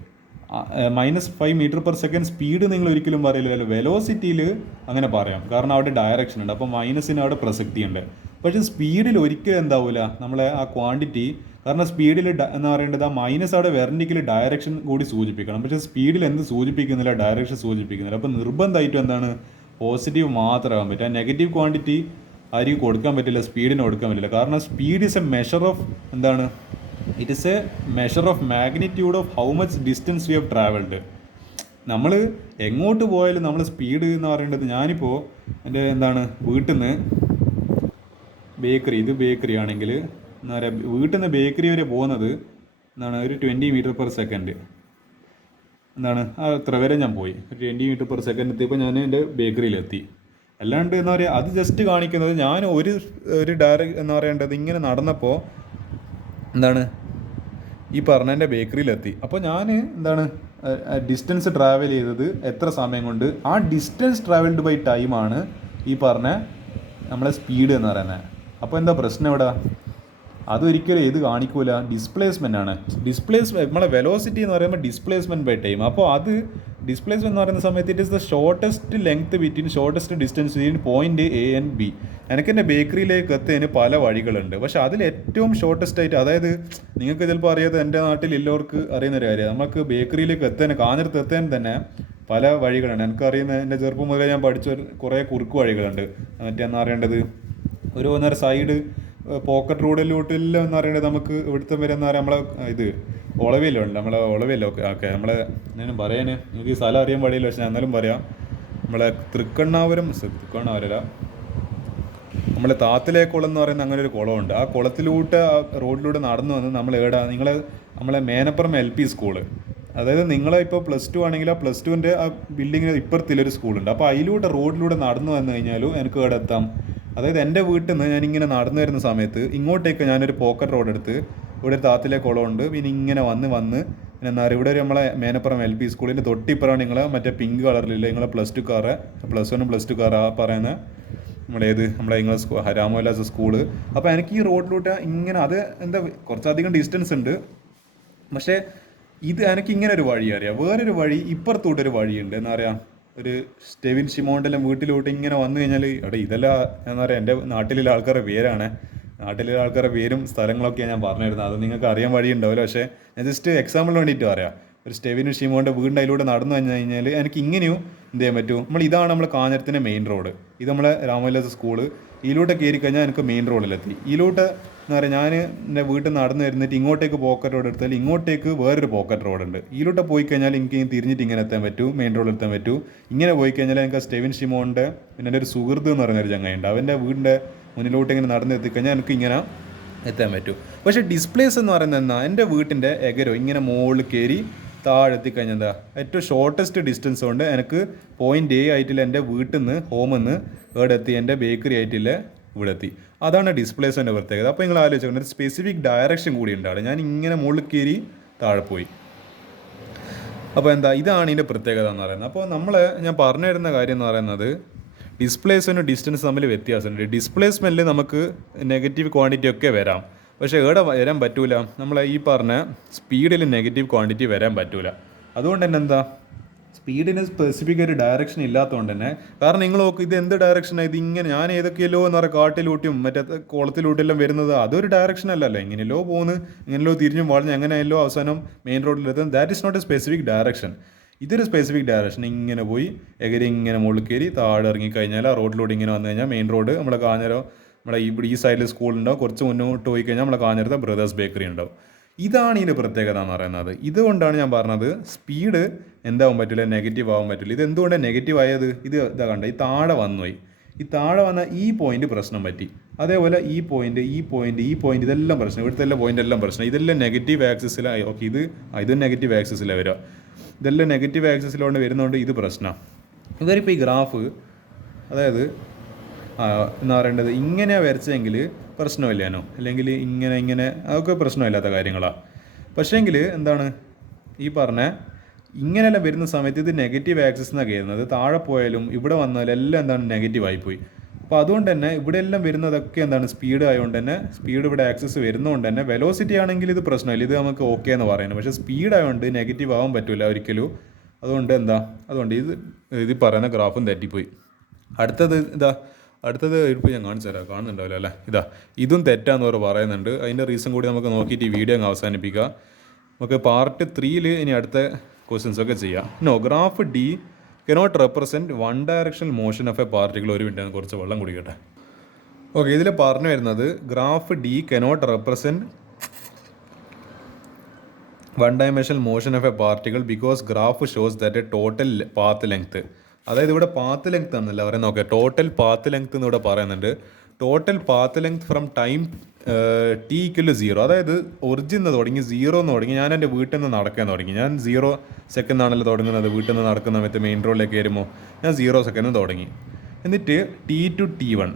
-5 metre per second speed നിങ്ങൾ ഒരിക്കലും പറയില്ലല്ലോ. വെലോസിറ്റിയിൽ അങ്ങനെ പറയാം, കാരണം അവിടെ ഡയറക്ഷൻ ഉണ്ട്, അപ്പോൾ മൈനസിന് അവിടെ പ്രസക്തിയുണ്ട്. പക്ഷേ സ്പീഡിൽ ഒരിക്കലും എന്താവില്ല നമ്മളെ ആ ക്വാണ്ടിറ്റി, കാരണം സ്പീഡിൽ എന്ന് പറയേണ്ടത് ആ മൈനസ് അവിടെ വെർട്ടിക്കൽ ഡയറക്ഷൻ കൂടി സൂചിപ്പിക്കണം. പക്ഷേ സ്പീഡിൽ എന്ത് സൂചിപ്പിക്കുന്നില്ല, ഡയറക്ഷൻ സൂചിപ്പിക്കുന്നില്ല. അപ്പോൾ നിർബന്ധമായിട്ടും എന്താണ്, പോസിറ്റീവ് മാത്രമാകാൻ പറ്റും. ആ നെഗറ്റീവ് ക്വാണ്ടിറ്റി ആയിരിക്കും കൊടുക്കാൻ പറ്റില്ല, സ്പീഡിന് കൊടുക്കാൻ പറ്റില്ല. കാരണം speed is a measure of എന്താണ്, it is a measure of magnitude of how much distance we have travelled. നമ്മൾ എങ്ങോട്ട് പോയാലും നമ്മൾ സ്പീഡ് എന്ന് പറയേണ്ടത്, ഞാനിപ്പോൾ എൻ്റെ എന്താണ് വീട്ടിൽ നിന്ന് ഇത് ബേക്കറി ആണെങ്കിൽ എന്താ പറയുക, വീട്ടിൽ നിന്ന് ബേക്കറി വരെ പോകുന്നത് എന്താണ് ഒരു 20 മീറ്റർ പെർ സെക്കൻഡ് എന്താണ്, അത്ര വരെ ഞാൻ പോയി. 20 മീറ്റർ പെർ സെക്കൻഡ് എത്തിയപ്പോൾ ഞാൻ എൻ്റെ ബേക്കറിയിലെത്തി. അല്ലാണ്ട് എന്താ പറയുക, അത് ജസ്റ്റ് കാണിക്കുന്നത് ഞാൻ ഒരു ഡയറക്റ്റ് എന്ന് പറയേണ്ടത് ഇങ്ങനെ നടന്നപ്പോൾ എന്താണ് ഈ പറഞ്ഞ എൻ്റെ ബേക്കറിയിലെത്തി. അപ്പോൾ ഞാൻ എന്താണ് ഡിസ്റ്റൻസ് ട്രാവൽ ചെയ്തത് എത്ര സമയം കൊണ്ട്, ആ ഡിസ്റ്റൻസ് ട്രാവൽഡ് ബൈ ടൈമാണ് ഈ പറഞ്ഞ നമ്മളെ സ്പീഡ് എന്ന് പറയുന്നത്. അപ്പോൾ എന്താ പ്രശ്നം ഇവിടെ? അതൊരിക്കലും ഇത് കാണിക്കൂല, ഡിസ്പ്ലേസ്മെൻ്റ് ആണ്. നമ്മളെ വെലോസിറ്റി എന്ന് പറയുമ്പോൾ ഡിസ്പ്ലേസ്മെൻറ്റ് ബൈ ടൈം. അപ്പോൾ അത് ഡിസ്പ്ലേസ്മെൻറ്റ് എന്ന് പറയുന്ന സമയത്ത് it is the shortest length between shortest distance between point A and B. എനിക്ക് എൻ്റെ ബേക്കറിയിലേക്ക് എത്തുന്നതിന് പല വഴികളുണ്ട്, പക്ഷേ അതിൽ ഏറ്റവും ഷോർട്ടസ്റ്റ് ആയിട്ട്, അതായത് നിങ്ങൾക്ക് ചിലപ്പോൾ അറിയാതെ എൻ്റെ നാട്ടിൽ എല്ലാവർക്കും അറിയുന്നൊരു കാര്യം, നമുക്ക് ബേക്കറിയിലേക്ക് എത്താൻ, കാഞ്ഞിരത്ത് എത്താൻ തന്നെ പല വഴികളുണ്ട്. എനിക്കറിയുന്ന എൻ്റെ ചെറുപ്പം മുതലേ ഞാൻ പഠിച്ച കുറേ കുറുക്ക് വഴികളുണ്ട്. മറ്റേന്ന് അറിയേണ്ടത് ഒരു ഒന്നര സൈഡ് പോക്കറ്റ് റോഡിലോട്ടെല്ലാം എന്ന് പറയുന്നത് നമുക്ക് ഇവിടുത്തെ വരെ എന്ന് പറയാം, നമ്മളെ ഇത് ഒളവിലുണ്ട്, നമ്മളെ ഒളവില്ല. ഓക്കെ നമ്മളെ ഞാൻ പറയാൻ എനിക്ക് ഈ സ്ഥലം അറിയാൻ പാടില്ല, പക്ഷെ ഞാൻ എന്നാലും പറയാം. നമ്മളെ തൃക്കണ്ണാവരല്ല, നമ്മളെ താത്തിലേക്കുളം എന്ന് പറയുന്ന അങ്ങനെ ഒരു കുളമുണ്ട്. ആ കുളത്തിലൂടെ റോഡിലൂടെ നടന്നു വന്ന് നമ്മൾ നമ്മളെ മേനപ്പുറം LP സ്കൂള്, അതായത് നിങ്ങളെ ഇപ്പോൾ +2 ആണെങ്കിൽ ആ +2ൻ്റെ ആ ബിൽഡിങ്ങിന് ഇപ്പുറത്തിലൊരു സ്കൂളുണ്ട്. അപ്പോൾ റോഡിലൂടെ നടന്നു വന്നു കഴിഞ്ഞാലും എനിക്ക് ഇവിടെ എത്താം. അതായത് എൻ്റെ വീട്ടിൽ നിന്ന് ഞാനിങ്ങനെ നടന്നു വരുന്ന സമയത്ത് ഇങ്ങോട്ടേക്ക് ഞാനൊരു പോക്കറ്റ് റോഡ് എടുത്ത്, ഇവിടെ ഒരു താത്തിലെ കുളമുണ്ട്, പിന്നെ ഇങ്ങനെ വന്ന് പിന്നെ എന്താ പറയുക, ഇവിടെ ഒരു നമ്മളെ മേനപ്പുറം LP സ്കൂളിൻ്റെ തൊട്ടിപ്പുറമാണ് നിങ്ങളെ മറ്റേ പിങ്ക് കളറിലില്ല നിങ്ങളെ +2 കാറ്, +1 +2 കാറ് ആ പറയുന്ന നമ്മളെ ഇംഗ്ലീഷ് രാമവിലാസ് സ്കൂള്. അപ്പോൾ എനിക്ക് ഈ റോഡിലൂടെ ഇങ്ങനെ, അത് എന്താ കുറച്ചധികം ഡിസ്റ്റൻസ് ഉണ്ട്, പക്ഷേ ഇത് എനിക്ക് ഇങ്ങനെ ഒരു വഴി അറിയാം. വേറൊരു വഴി ഇപ്പുറത്തോട്ടൊരു വഴിയുണ്ട്, എന്താ പറയുക, ഒരു സ്റ്റെവിൻ ഷിമോണ്ടെല്ലാം വീട്ടിലോട്ട് ഇങ്ങനെ വന്നു കഴിഞ്ഞാൽ ഇതെല്ലാം എന്താ പറയുക, എൻ്റെ നാട്ടിലുള്ള ആൾക്കാരുടെ പേരും സ്ഥലങ്ങളൊക്കെയാണ് ഞാൻ പറഞ്ഞിരുന്നത്. അത് നിങ്ങൾക്ക് അറിയാൻ വഴി ഉണ്ടാവില്ല, പക്ഷേ ഞാൻ ജസ്റ്റ് എക്സാമ്പിളിന് വേണ്ടിയിട്ട് പറയാം. ഒരു സ്റ്റെവിനും ഷിമോൻ്റെ വീടിൻ്റെ അതിലൂടെ നടന്നു കഴിഞ്ഞ് കഴിഞ്ഞാൽ എനിക്ക് ഇങ്ങനെയും എന്ത് ചെയ്യാൻ പറ്റും. ഇതാണ് നമ്മൾ കാഞ്ഞിരത്തിൻ്റെ മെയിൻ റോഡ്, ഇത് നമ്മളെ രാമവിലാസ് സ്കൂള്. ഇതിലൂടെ കയറി കഴിഞ്ഞാൽ എനിക്ക് മെയിൻ റോഡിലെത്തി. ഇതിലൂടെ എന്ന് പറയാം ഞാൻ എൻ്റെ വീട്ടിൽ നിന്ന് നടന്ന് വരുന്നിട്ട് ഇങ്ങോട്ടേക്ക് പോക്കറ്റ് റോഡ് എടുത്താൽ ഇങ്ങോട്ടേക്ക് വേറൊരു പോക്കറ്റ് റോഡുണ്ട്. ഇതിലോട്ട് പോയി കഴിഞ്ഞാൽ എനിക്ക് തിരിഞ്ഞിട്ട് ഇങ്ങനെ എത്താൻ പറ്റൂ, മെയിൻ റോഡിൽ എത്താൻ പറ്റൂ. ഇങ്ങനെ പോയി കഴിഞ്ഞാൽ എനിക്ക് സ്റ്റെവിൻ ഷിമോൻ്റെ പിന്നെ എൻ്റെ ഒരു സുഹൃത്ത് എന്ന് പറയുന്നൊരു ചങ്ങയുണ്ട്, അവൻ്റെ വീടിൻ്റെ മുന്നിലോട്ട് ഇങ്ങനെ നടന്ന് എത്തിക്കഴിഞ്ഞാൽ എനിക്ക് ഇങ്ങനെ എത്താൻ പറ്റും. പക്ഷേ ഡിസ്പ്ലേസ് എന്ന് പറയുന്നത് എന്താ, എൻ്റെ വീട്ടിൻ്റെ എകരോ ഇങ്ങനെ മുകളിൽ കയറി താഴെ എത്തിക്കഴിഞ്ഞാൽ എന്താ ഏറ്റവും ഷോർട്ടസ്റ്റ് ഡിസ്റ്റൻസ് കൊണ്ട് എനിക്ക് പോയിൻ്റ് എ ആയിട്ടില്ല എൻ്റെ വീട്ടിൽ നിന്ന് ഹോമിൽ നിന്ന് ഇവിടെ എത്തി എൻ്റെ ബേക്കറി ആയിട്ടില്ല ഇവിടെ എത്തി. അതാണ് ഡിസ്പ്ലേസിൻ്റെ പ്രത്യേകത. അപ്പോൾ നിങ്ങൾ ആലോചിക്കണം, ഒരു സ്പെസിഫിക് ഡയറക്ഷൻ കൂടി ഉണ്ടാവും. ഞാൻ ഇങ്ങനെ മുകളിൽ കയറി താഴെ പോയി. അപ്പോൾ എന്താ, ഇതാണ് ഇതിൻ്റെ പ്രത്യേകത എന്ന് പറയുന്നത്. അപ്പോൾ ഞാൻ പറഞ്ഞു തരുന്ന കാര്യം എന്ന് പറയുന്നത്, ഡിസ്പ്ലേസിനും ഡിസ്റ്റൻസ് തമ്മിൽ വ്യത്യാസമുണ്ട്. ഡിസ്പ്ലേസ്മെൻറ്റിൽ നമുക്ക് നെഗറ്റീവ് ക്വാണ്ടിറ്റി ഒക്കെ വരാം, പക്ഷേ ഇവിടെ വരാൻ പറ്റൂല. ഈ പറഞ്ഞ സ്പീഡിൽ നെഗറ്റീവ് ക്വാണ്ടിറ്റി വരാൻ പറ്റൂല. അതുകൊണ്ട് തന്നെ എന്താ, സ്പീഡിന് സ്പെസിഫിക് ഒരു ഡയറക്ഷൻ ഇല്ലാത്തതുകൊണ്ട് തന്നെ, കാരണം നിങ്ങൾ നോക്ക്, ഇത് എന്ത് ഡയറക്ഷനാണ്, ഇത് ഇങ്ങനെ ഞാൻ ഏതൊക്കെയല്ലോ എന്ന് പറയുക കാട്ടിലൂട്ടിയും മറ്റേ കുളത്തിലൂട്ടിയെല്ലാം വരുന്നത്, അതൊരു ഡയറക്ഷൻ അല്ലല്ലോ. ഇങ്ങനെയല്ലോ പോകുന്നു, ഇങ്ങനെയല്ലോ തിരിഞ്ഞും വളഞ്ഞ് എങ്ങനെയല്ലോ അവസാനം മെയിൻ റോഡിലെത്തുന്നത്. That is not a specific direction. ഇതൊരു സ്പെസിഫിക് ഡയറക്ഷൻ. ഇങ്ങനെ പോയി ഇങ്ങനെ മുകളിൽ കയറി താഴെ ഇറങ്ങിക്കഴിഞ്ഞാൽ ആ റോഡിലൂടെ ഇങ്ങനെ വന്നു കഴിഞ്ഞാൽ മെയിൻ റോഡ് നമ്മളെ കാഞ്ഞരോ ഇവിടെ ഈ സൈഡിൽ സ്കൂളുണ്ടാവും. കുറച്ച് മുന്നോട്ട് പോയി കഴിഞ്ഞാൽ നമ്മളെ കാഞ്ഞരത്തെ ബ്രദേഴ്സ് ബേക്കറി ഉണ്ടാവും. ഇതാണ് ഇതിൻ്റെ പ്രത്യേകത എന്ന് പറയുന്നത്. ഇതുകൊണ്ടാണ് ഞാൻ പറഞ്ഞത് സ്പീഡ് എന്താവാൻ പറ്റില്ല, നെഗറ്റീവ് ആവാൻ പറ്റില്ല. ഇത് എന്തുകൊണ്ടാണ് നെഗറ്റീവ് ആയത്, ഇതാ കണ്ട, ഈ താഴെ വന്നുപോയി. ഈ താഴെ വന്ന ഈ പോയിന്റ് പ്രശ്നം പറ്റി. അതേപോലെ ഈ പോയിന്റ് ഇതെല്ലാം പ്രശ്നം, ഇവിടുത്തെ എല്ലാ പോയിന്റ് എല്ലാം പ്രശ്നം. ഇതെല്ലാം നെഗറ്റീവ് ആക്സിസിലായി. ഓക്കെ, ഇത് നെഗറ്റീവ് ആക്സിസിലാണ് വരിക. ഇതെല്ലാം നെഗറ്റീവ് ആക്സിസിലോണ്ട് വരുന്നതുകൊണ്ട് ഇത് പ്രശ്നമാണ്. ഇവരിപ്പോൾ ഈ ഗ്രാഫ്, അതായത് എന്താ പറയേണ്ടത്, ഇങ്ങനെയാണ് വരച്ചെങ്കിൽ പ്രശ്നമില്ലാനോ, അല്ലെങ്കിൽ ഇങ്ങനെ അതൊക്കെ പ്രശ്നമില്ലാത്ത കാര്യങ്ങളാണ്. പക്ഷേങ്കിൽ എന്താണ് ഈ പറഞ്ഞ ഇങ്ങനെയെല്ലാം വരുന്ന സമയത്ത് ഇത് നെഗറ്റീവ് ആക്സിസ് എന്നാണ് കയറുന്നത്. താഴെ പോയാലും ഇവിടെ വന്നാലും എല്ലാം എന്താണ് നെഗറ്റീവ് ആയിപ്പോയി. അപ്പോൾ അതുകൊണ്ട് തന്നെ ഇവിടെ എല്ലാം വരുന്നതൊക്കെ എന്താണ് സ്പീഡ് ആയതുകൊണ്ട് തന്നെ, സ്പീഡ് ഇവിടെ ആക്സിസ് വരുന്നതുകൊണ്ട് തന്നെ വെലോസിറ്റി ആണെങ്കിൽ ഇത് പ്രശ്നമില്ല, ഇത് നമുക്ക് ഓക്കെ എന്ന് പറയുന്നത്. പക്ഷേ സ്പീഡ് ആയതുകൊണ്ട് നെഗറ്റീവ് ആവാൻ പറ്റില്ല ഒരിക്കലും. അതുകൊണ്ട് ഇത് പറയുന്ന ഗ്രാഫും തെറ്റിപ്പോയി. അടുത്തത് ഇപ്പോൾ ഞാൻ കാണിച്ചു തരാം, കാണുന്നുണ്ടാവില്ല അല്ലേ, ഇതും തെറ്റാന്ന് അവർ പറയുന്നുണ്ട്. അതിൻ്റെ റീസൺ കൂടി നമുക്ക് നോക്കിയിട്ട് ഈ വീഡിയോ അങ്ങ് അവസാനിപ്പിക്കുക. നമുക്ക് പാർട്ട് 3 ഇനി അടുത്ത ക്വസ്റ്റ്യൻസ് ഒക്കെ ചെയ്യാം. Graph D cannot represent one directional motion of a particle. ഒരു മിനിറ്റ് കുറച്ച് വെള്ളം കുടിക്കട്ടെ. ഓക്കെ, ഇതിൽ പറഞ്ഞു വരുന്നത് graph D cannot represent one dimensional motion of a particle because graph shows that A total path length. അതായത് ഇവിടെ പാത്ത് ലെങ്ത് ആണെന്നല്ല പറയുന്നത്. നോക്കാം, ടോട്ടൽ പാത്ത് ലെങ്ത് എന്ന് ഇവിടെ പറയുന്നുണ്ട്. Total path length from time t = 0. അതായത് ഒറിജിൻ തുടങ്ങി 0 തുടങ്ങി ഞാൻ എൻ്റെ വീട്ടിൽ നിന്ന് നടക്കാൻ തുടങ്ങി. ഞാൻ 0 സെക്കൻഡ് ആണല്ലോ തുടങ്ങുന്നത്. വീട്ടിൽ നിന്ന് നടക്കുന്ന സമയത്ത് മെയിൻ റോഡിലേക്ക് കയറുമ്പോൾ ഞാൻ 0 സെക്കൻഡ് തുടങ്ങി. എന്നിട്ട് t to t1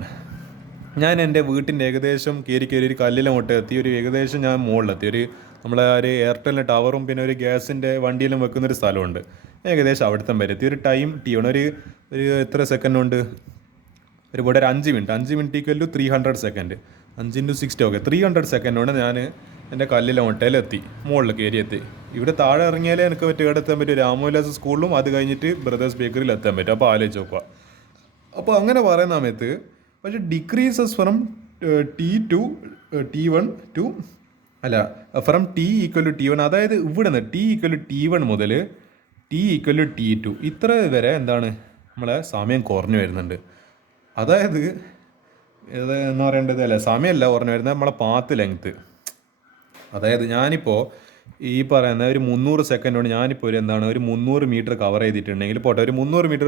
ഞാൻ എൻ്റെ വീട്ടിൻ്റെ ഏകദേശം കയറി ഒരു കല്ലിലും എത്തി. ഒരു ഏകദേശം ഞാൻ മുകളിലെത്തി. നമ്മളെ ഒരു എയർടെലിൻ്റെ ടവറും പിന്നെ ഒരു ഗ്യാസിൻ്റെ വണ്ടിയിലും വെക്കുന്നൊരു സ്ഥലമുണ്ട്. ഏകദേശം അവിടുത്തെ വരെ എത്തി. ഒരു ടൈം t1 ഒരു എത്ര സെക്കൻഡ് ഉണ്ട്, ഇവിടെ ഒരു 5 മിനിറ്റ് = 300 സെക്കൻഡ്. 5 × 60 ഓക്കെ, 300 സെക്കൻഡ് കൊണ്ട് ഞാൻ എൻ്റെ കല്ലിലെ മുട്ടയിലെത്തി, മുകളിൽ കയറി എത്തി. ഇവിടെ താഴെ ഇറങ്ങിയാലേ എനിക്ക് ഇവിടെ എത്താൻ പറ്റും. രാമോവിലാസ് സ്കൂളിലും അത് കഴിഞ്ഞിട്ട് ബ്രദേഴ്സ് ബേക്കറിയിൽ എത്താൻ പറ്റും. അപ്പോൾ ആലോചിച്ച് നോക്കുക. അപ്പോൾ അങ്ങനെ പറയുന്ന സമയത്ത് പക്ഷേ decreases from t to t1 to from t = t1. അതായത് ഇവിടെ നിന്ന് t = t1 മുതൽ t = t2 ഇത്ര വരെ എന്താണ് നമ്മളെ സമയം കുറഞ്ഞു വരുന്നുണ്ട്. അതായത് എന്ന് പറയേണ്ടത് സമയമല്ല കുറഞ്ഞു വരുന്നത്, നമ്മളെ പാത്ത് ലെങ്ത്ത്. അതായത് ഞാനിപ്പോൾ ഈ പറയുന്ന ഒരു 300 സെക്കൻഡ് കൊണ്ട് ഞാനിപ്പോൾ ഒരു 300 മീറ്റർ കവർ ചെയ്തിട്ടുണ്ടെങ്കിൽ പോട്ടെ, ഒരു 300 മീറ്റർ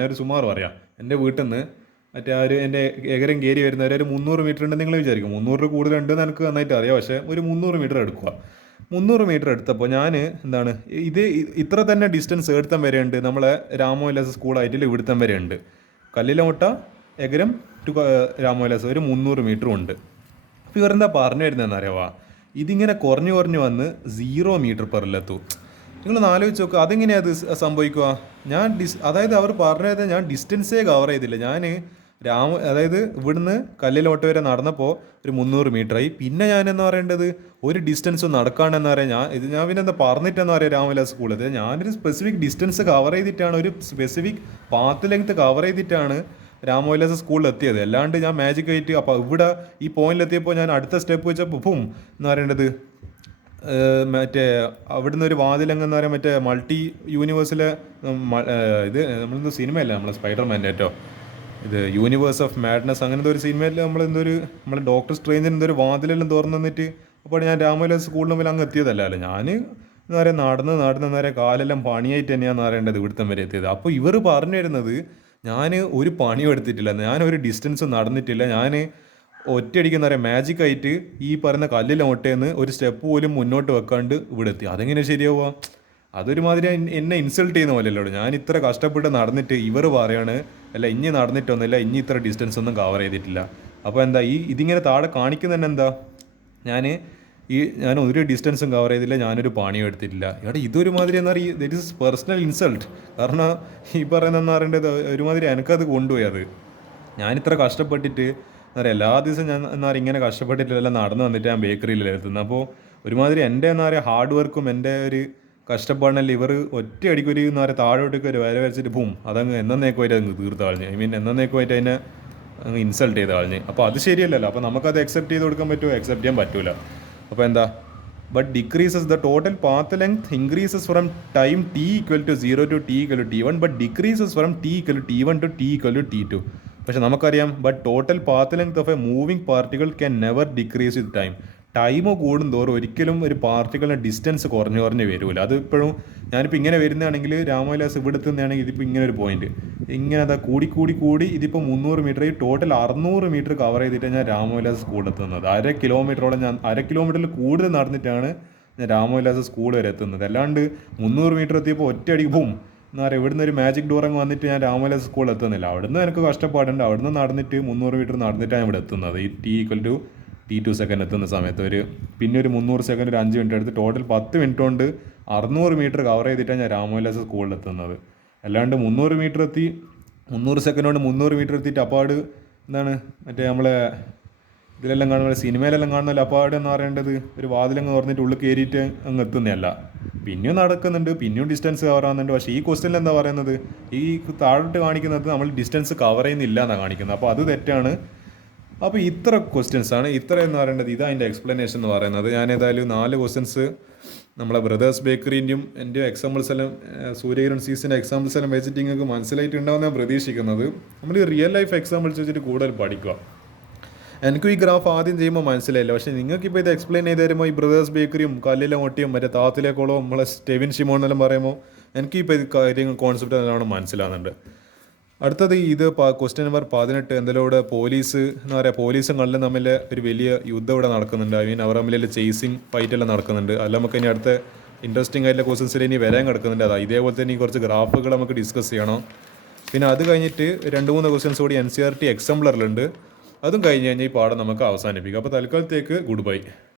ഞാനൊരു സുമാർ പറയാം. എൻ്റെ വീട്ടിൽ നിന്ന് മറ്റേ എൻ്റെ ഏകരം കയറി വരുന്നവരെ ഒരു 300 മീറ്റർ ഉണ്ടെന്ന് നിങ്ങൾ വിചാരിക്കും. 300 കൂടുതലുണ്ടെന്ന് എനിക്ക് നന്നായിട്ട് അറിയാം. പക്ഷേ ഒരു 300 മീറ്റർ എടുക്കുക. 300 മീറ്റർ എടുത്തപ്പോൾ ഞാൻ ഇത്ര തന്നെ ഡിസ്റ്റൻസ് എടുത്തം വരെ ഉണ്ട്. നമ്മളെ രാമോവിലാസ് സ്കൂളായിട്ട് ഇവിടുത്തം വരെ ഉണ്ട്. കല്ലിലമുട്ട എകരം ടു രാമോവിലാസ് ഒരു 300 മീറ്ററും ഉണ്ട്. അപ്പോൾ ഇവരെന്താ പറഞ്ഞു വരുന്നതെന്ന് അറിയാവാ, ഇതിങ്ങനെ കുറഞ്ഞു വന്ന് 0 മീറ്റർ പെറിലെത്തു. നിങ്ങളൊന്ന് ആലോചിച്ച് നോക്കുക, അതെങ്ങനെയാണ് അത് സംഭവിക്കുക? അതായത് അവർ പറഞ്ഞത് ഞാൻ ഡിസ്റ്റൻസേ കവർ ചെയ്തില്ല. അതായത് ഇവിടുന്ന് കല്ലിലോട്ട് വരെ നടന്നപ്പോൾ ഒരു 300 മീറ്ററായി. പിന്നെ ഞാനെന്ന് പറയേണ്ടത് ഒരു ഡിസ്റ്റൻസ് നടക്കാണെന്ന് പറയാം. ഞാൻ പിന്നെ എന്താ പറഞ്ഞിട്ടെന്ന് പറയാം രാമവിലാസ് സ്കൂളിൽ. ഞാനൊരു സ്പെസിഫിക് ഡിസ്റ്റൻസ് കവർ ചെയ്തിട്ടാണ്, ഒരു സ്പെസിഫിക് പാത്ത് ലെങ്ത് കവർ ചെയ്തിട്ടാണ് രാമവിലാസ് സ്കൂളിൽ എത്തിയത്. അല്ലാണ്ട് ഞാൻ മാജിക് ആയിട്ട് അപ്പോൾ ഇവിടെ ഈ പോയിന്റിലെത്തിയപ്പോൾ ഞാൻ അടുത്ത സ്റ്റെപ്പ് വെച്ചപ്പോൾ എന്ന് പറയേണ്ടത് മറ്റേ അവിടുന്ന് ഒരു വാതിലങ്ങെന്ന് പറയാൻ മറ്റേ മൾട്ടി യൂണിവേഴ്സിലെ ഇത് നമ്മളിന്ന് സിനിമയല്ല നമ്മളെ സ്പൈഡർമാൻ്റെ ഏറ്റവും ഇത് യൂണിവേഴ്സ് ഓഫ് മാഡ്നസ് അങ്ങനത്തെ ഒരു സിനിമയിൽ നമ്മളെ ഡോക്ടർ സ്ട്രേഞ്ചിന് എന്തൊരു വാതിലെല്ലാം തുറന്നു തന്നിട്ട് അപ്പോൾ ഞാൻ രാമവിലാസ് സ്കൂളിന് മുമ്പിൽ അങ്ങ് എത്തിയതല്ലല്ലോ. ഞാൻ എന്താ പറയുക നടന്ന് നേരെ കാലെല്ലാം പണിയായിട്ട് തന്നെയാണെന്ന് പറയേണ്ടത് ഇവിടുത്തെ വരെ എത്തിയത്. അപ്പോൾ ഇവർ പറഞ്ഞു തരുന്നത് ഞാൻ ഒരു പണിയും എടുത്തിട്ടില്ല, ഞാനൊരു ഡിസ്റ്റൻസ് നടന്നിട്ടില്ല, ഞാൻ ഒറ്റയടിക്ക് എന്താ പറയുക മാജിക് ആയിട്ട് ഈ പറയുന്ന കല്ലിലെ മുട്ടയെന്ന് ഒരു സ്റ്റെപ്പ് പോലും മുന്നോട്ട് വെക്കാണ്ട് ഇവിടെ എത്തി. അതെങ്ങനെ ശരിയാവുക? അതൊരുമാതിരി എന്നെ ഇൻസൾട്ട് ചെയ്യുന്ന പോലെയല്ലോ. ഞാൻ ഇത്ര കഷ്ടപ്പെട്ട് നടന്നിട്ട് ഇവർ പറയാണ് അല്ല ഇനി നടന്നിട്ടൊന്നുമില്ല, ഇനി ഇത്ര ഡിസ്റ്റൻസ് ഒന്നും കവർ ചെയ്തിട്ടില്ല. അപ്പോൾ എന്താ ഇതിങ്ങനെ താഴെ കാണിക്കുന്ന തന്നെ എന്താ ഞാൻ ഒരു ഡിസ്റ്റൻസും കവർ ചെയ്തില്ല, ഞാനൊരു പണിയും എടുത്തിട്ടില്ല. ഇവിടെ ഇതൊരുമാതിരി എന്താ പറയുക, ദറ്റ് ഈസ് പേഴ്സണൽ ഇൻസൾട്ട്. കാരണം ഈ പറയുന്നതെന്ന് പറയേണ്ടത് ഒരുമാതിരി എനിക്കത് കൊണ്ടുപോയി. അത് ഞാനിത്ര കഷ്ടപ്പെട്ടിട്ട് എന്താ പറയുക എല്ലാ ദിവസവും ഞാൻ എന്താ പറയുക ഇങ്ങനെ കഷ്ടപ്പെട്ടിട്ടെല്ലാം നടന്നു വന്നിട്ട് ഞാൻ ബേക്കറിയിലെല്ലാം എത്തുന്നത്. അപ്പോൾ ഒരുമാതിരി എൻ്റെ എന്താ പറയുക ഹാർഡ് വർക്കും എൻ്റെ ഒരു കഷ്ടപ്പാടിനല്ല ഇവർ ഒറ്റയടിക്കൊരു എന്താ പറയുക താഴോട്ടേക്ക് ഒരു വര വരച്ചിട്ട് പോവും അതങ്ങ് എന്നേക്കുമായിട്ട് അങ്ങ് തീർത്ത് കളഞ്ഞ്. ഐ മീൻ എന്നേക്കുമായിട്ട് അതിനെ അങ്ങ് ഇൻസൾട്ട് ചെയ്ത് കളഞ്ഞ്. അപ്പോൾ അത് ശരിയല്ലല്ലോ. അപ്പോൾ നമുക്കത് അക്സെപ്റ്റ് ചെയ്ത് കൊടുക്കാൻ പറ്റുമോ? അക്സെപ്റ്റ് ചെയ്യാൻ പറ്റൂല. അപ്പോൾ എന്താ but decreases the total path length increases from time t equal to 0 to t equal to t1 but decreases from t equal to t1 to t equal to t2. പക്ഷെ നമുക്കറിയാം but total path length of a moving particle can never decrease with time. Time കൂടുന്തോറും ഒരിക്കലും ഒരു പാർട്ടിക്കിളിൻ്റെ distance കുറഞ്ഞ് വരില്ല. അത് ഇപ്പോഴും ഞാനിപ്പോൾ ഇങ്ങനെ വരുന്നതാണെങ്കിൽ രാമവിലാസ് ഇവിടെ എത്തുന്നതാണെങ്കിൽ ഇതിപ്പോൾ ഇങ്ങനെ ഒരു പോയിന്റ് ഇങ്ങനെ അതാ കൂടി ഇതിപ്പോൾ 300 മീറ്റർ ഈ ടോട്ടൽ 600 മീറ്റർ കവർ ചെയ്തിട്ടാണ് ഞാൻ രാമവിലാസ് സ്കൂളിൽ എത്തുന്നത്. അര കിലോമീറ്ററിൽ കൂടുതൽ നടന്നിട്ടാണ് ഞാൻ രാമവിലാസ് സ്കൂൾ വരെ എത്തുന്നത്. അല്ലാണ്ട് 300 മീറ്റർ എത്തിയപ്പോൾ ഒറ്റയടിക്ക് പോവും എന്താ പറയുക ഇവിടുന്ന് ഒരു മാജിക് ഡോർ അങ്ങ് വന്നിട്ട് ഞാൻ രാമവിലാസ് സ്കൂളിൽ എത്തുന്നില്ല. അവിടുന്ന് എനിക്ക് കഷ്ടപ്പാടുണ്ട്. അവിടുന്ന് നടന്നിട്ട് 300 മീറ്റർ നടന്നിട്ടാണ് ഇവിടെ എത്തുന്നത്. ഈ t equal to t2 second എത്തുന്ന സമയത്ത് പിന്നെ ഒരു 300 സെക്കൻഡ് ഒരു 5 മിനിറ്റ് എടുത്ത് ടോട്ടൽ 10 മിനിറ്റ് കൊണ്ട് 600 മീറ്റർ കവർ ചെയ്തിട്ടാണ് ഞാൻ രാമവിലാസ് സ്കൂളിൽ എത്തുന്നത്. അല്ലാണ്ട് 300 മീറ്റർ എത്തി 300 സെക്കൻഡ് കൊണ്ട് 300 മീറ്റർ എത്തിയിട്ട് അപ്പാട് എന്താണ് മറ്റേ നമ്മളെ ഇതിലെല്ലാം കാണുന്ന സിനിമയിലെല്ലാം കാണുന്നല്ലോ അപ്പാട് എന്ന് പറയേണ്ടത് ഒരു വാതിലങ്ങ് തുറന്നിട്ട് ഉള്ളിൽ കയറിയിട്ട് അങ്ങ് എത്തുന്നതല്ല. പിന്നെയും നടക്കുന്നുണ്ട്, പിന്നെയും ഡിസ്റ്റൻസ് കവർ ആകുന്നുണ്ട്. പക്ഷേ ഈ ക്വസ്റ്റ്യനിൽ എന്താ പറയുന്നത്, ഈ താഴോട്ട് കാണിക്കുന്നത് നമ്മൾ ഡിസ്റ്റൻസ് കവർ ചെയ്യുന്നില്ല എന്നാണ് കാണിക്കുന്നത്. അപ്പോൾ അത് തെറ്റാണ്. അപ്പോൾ ഇത്ര ക്വസ്റ്റ്യൻസാണ്, ഇത്ര എന്ന് പറയേണ്ടത് ഇതാണ് അതിൻ്റെ എക്സ്പ്ലനേഷൻ എന്ന് പറയുന്നത്. ഞാൻ ഏതായാലും 4 ക്വസ്റ്റ്യൻസ് നമ്മളെ ബ്രദേഴ്സ് ബേക്കറിൻ്റെയും എൻ്റെ എക്സാമ്പിൾസ് എല്ലാം സൂര്യകിരൺ സീസിൻ്റെ എക്സാമ്പിൾസ് എല്ലാം വെച്ചിട്ട് നിങ്ങൾക്ക് മനസ്സിലായിട്ടുണ്ടാവുന്ന ഞാൻ പ്രതീക്ഷിക്കുന്നത്. നമ്മൾ ഈ റിയൽ ലൈഫ് എക്സാമ്പിൾസ് വെച്ചിട്ട് കൂടുതൽ പഠിക്കുക. എനിക്കും ഈ ഗ്രാഫ് ആദ്യം ചെയ്യുമ്പോൾ മനസ്സിലായില്ല, പക്ഷേ നിങ്ങൾക്കിപ്പോൾ ഇത് എക്സ്പ്ലെയിൻ ചെയ്ത് തരുമ്പോൾ ഈ ബ്രദേഴ്സ് ബേക്കറിയും കല്ലിലെ മുട്ടിയും മറ്റേ താത്തിലെ കുളവും നമ്മളെ സ്റ്റെവിൻ ഷിമോൺ എന്നെല്ലാം പറയുമ്പോൾ എനിക്കിപ്പോൾ ഇത് കാര്യങ്ങൾ കോൺസെപ്റ്റ് നല്ലോണം മനസ്സിലാകുന്നുണ്ട്. അടുത്തത് ഇത് ക്വസ്റ്റ്യൻ നമ്പർ 18 എന്തെങ്കിലും പോലീസ് എന്ന് പറയുക പോലീസും കള്ളും തമ്മിൽ ഒരു വലിയ യുദ്ധം ഇവിടെ നടക്കുന്നുണ്ട്. ഐ മീൻ അവർ തമ്മിൽ ചേസിങ് ഫൈറ്റെല്ലാം നടക്കുന്നുണ്ട്. അല്ല നമുക്ക് ഇനി അടുത്ത ഇൻട്രസ്റ്റിംഗ് ആയിട്ടുള്ള ക്വസ്റ്റ്യൻസിൽ ഇനി വരാൻ കിടക്കുന്നുണ്ട്. അതാ ഇതേപോലെ തന്നെ കുറച്ച് ഗ്രാഫുകൾ നമുക്ക് ഡിസ്കസ് ചെയ്യണം. പിന്നെ അത് കഴിഞ്ഞിട്ട് 2-3 ക്വസ്റ്റ്യൻസ് കൂടി NCERT എക്സാംപ്ലറിലുണ്ട്. അതും കഴിഞ്ഞ് കഴിഞ്ഞാൽ ഈ പാഠം നമുക്ക് അവസാനിപ്പിക്കാം. അപ്പോൾ തൽക്കാലത്തേക്ക് ഗുഡ് ബൈ.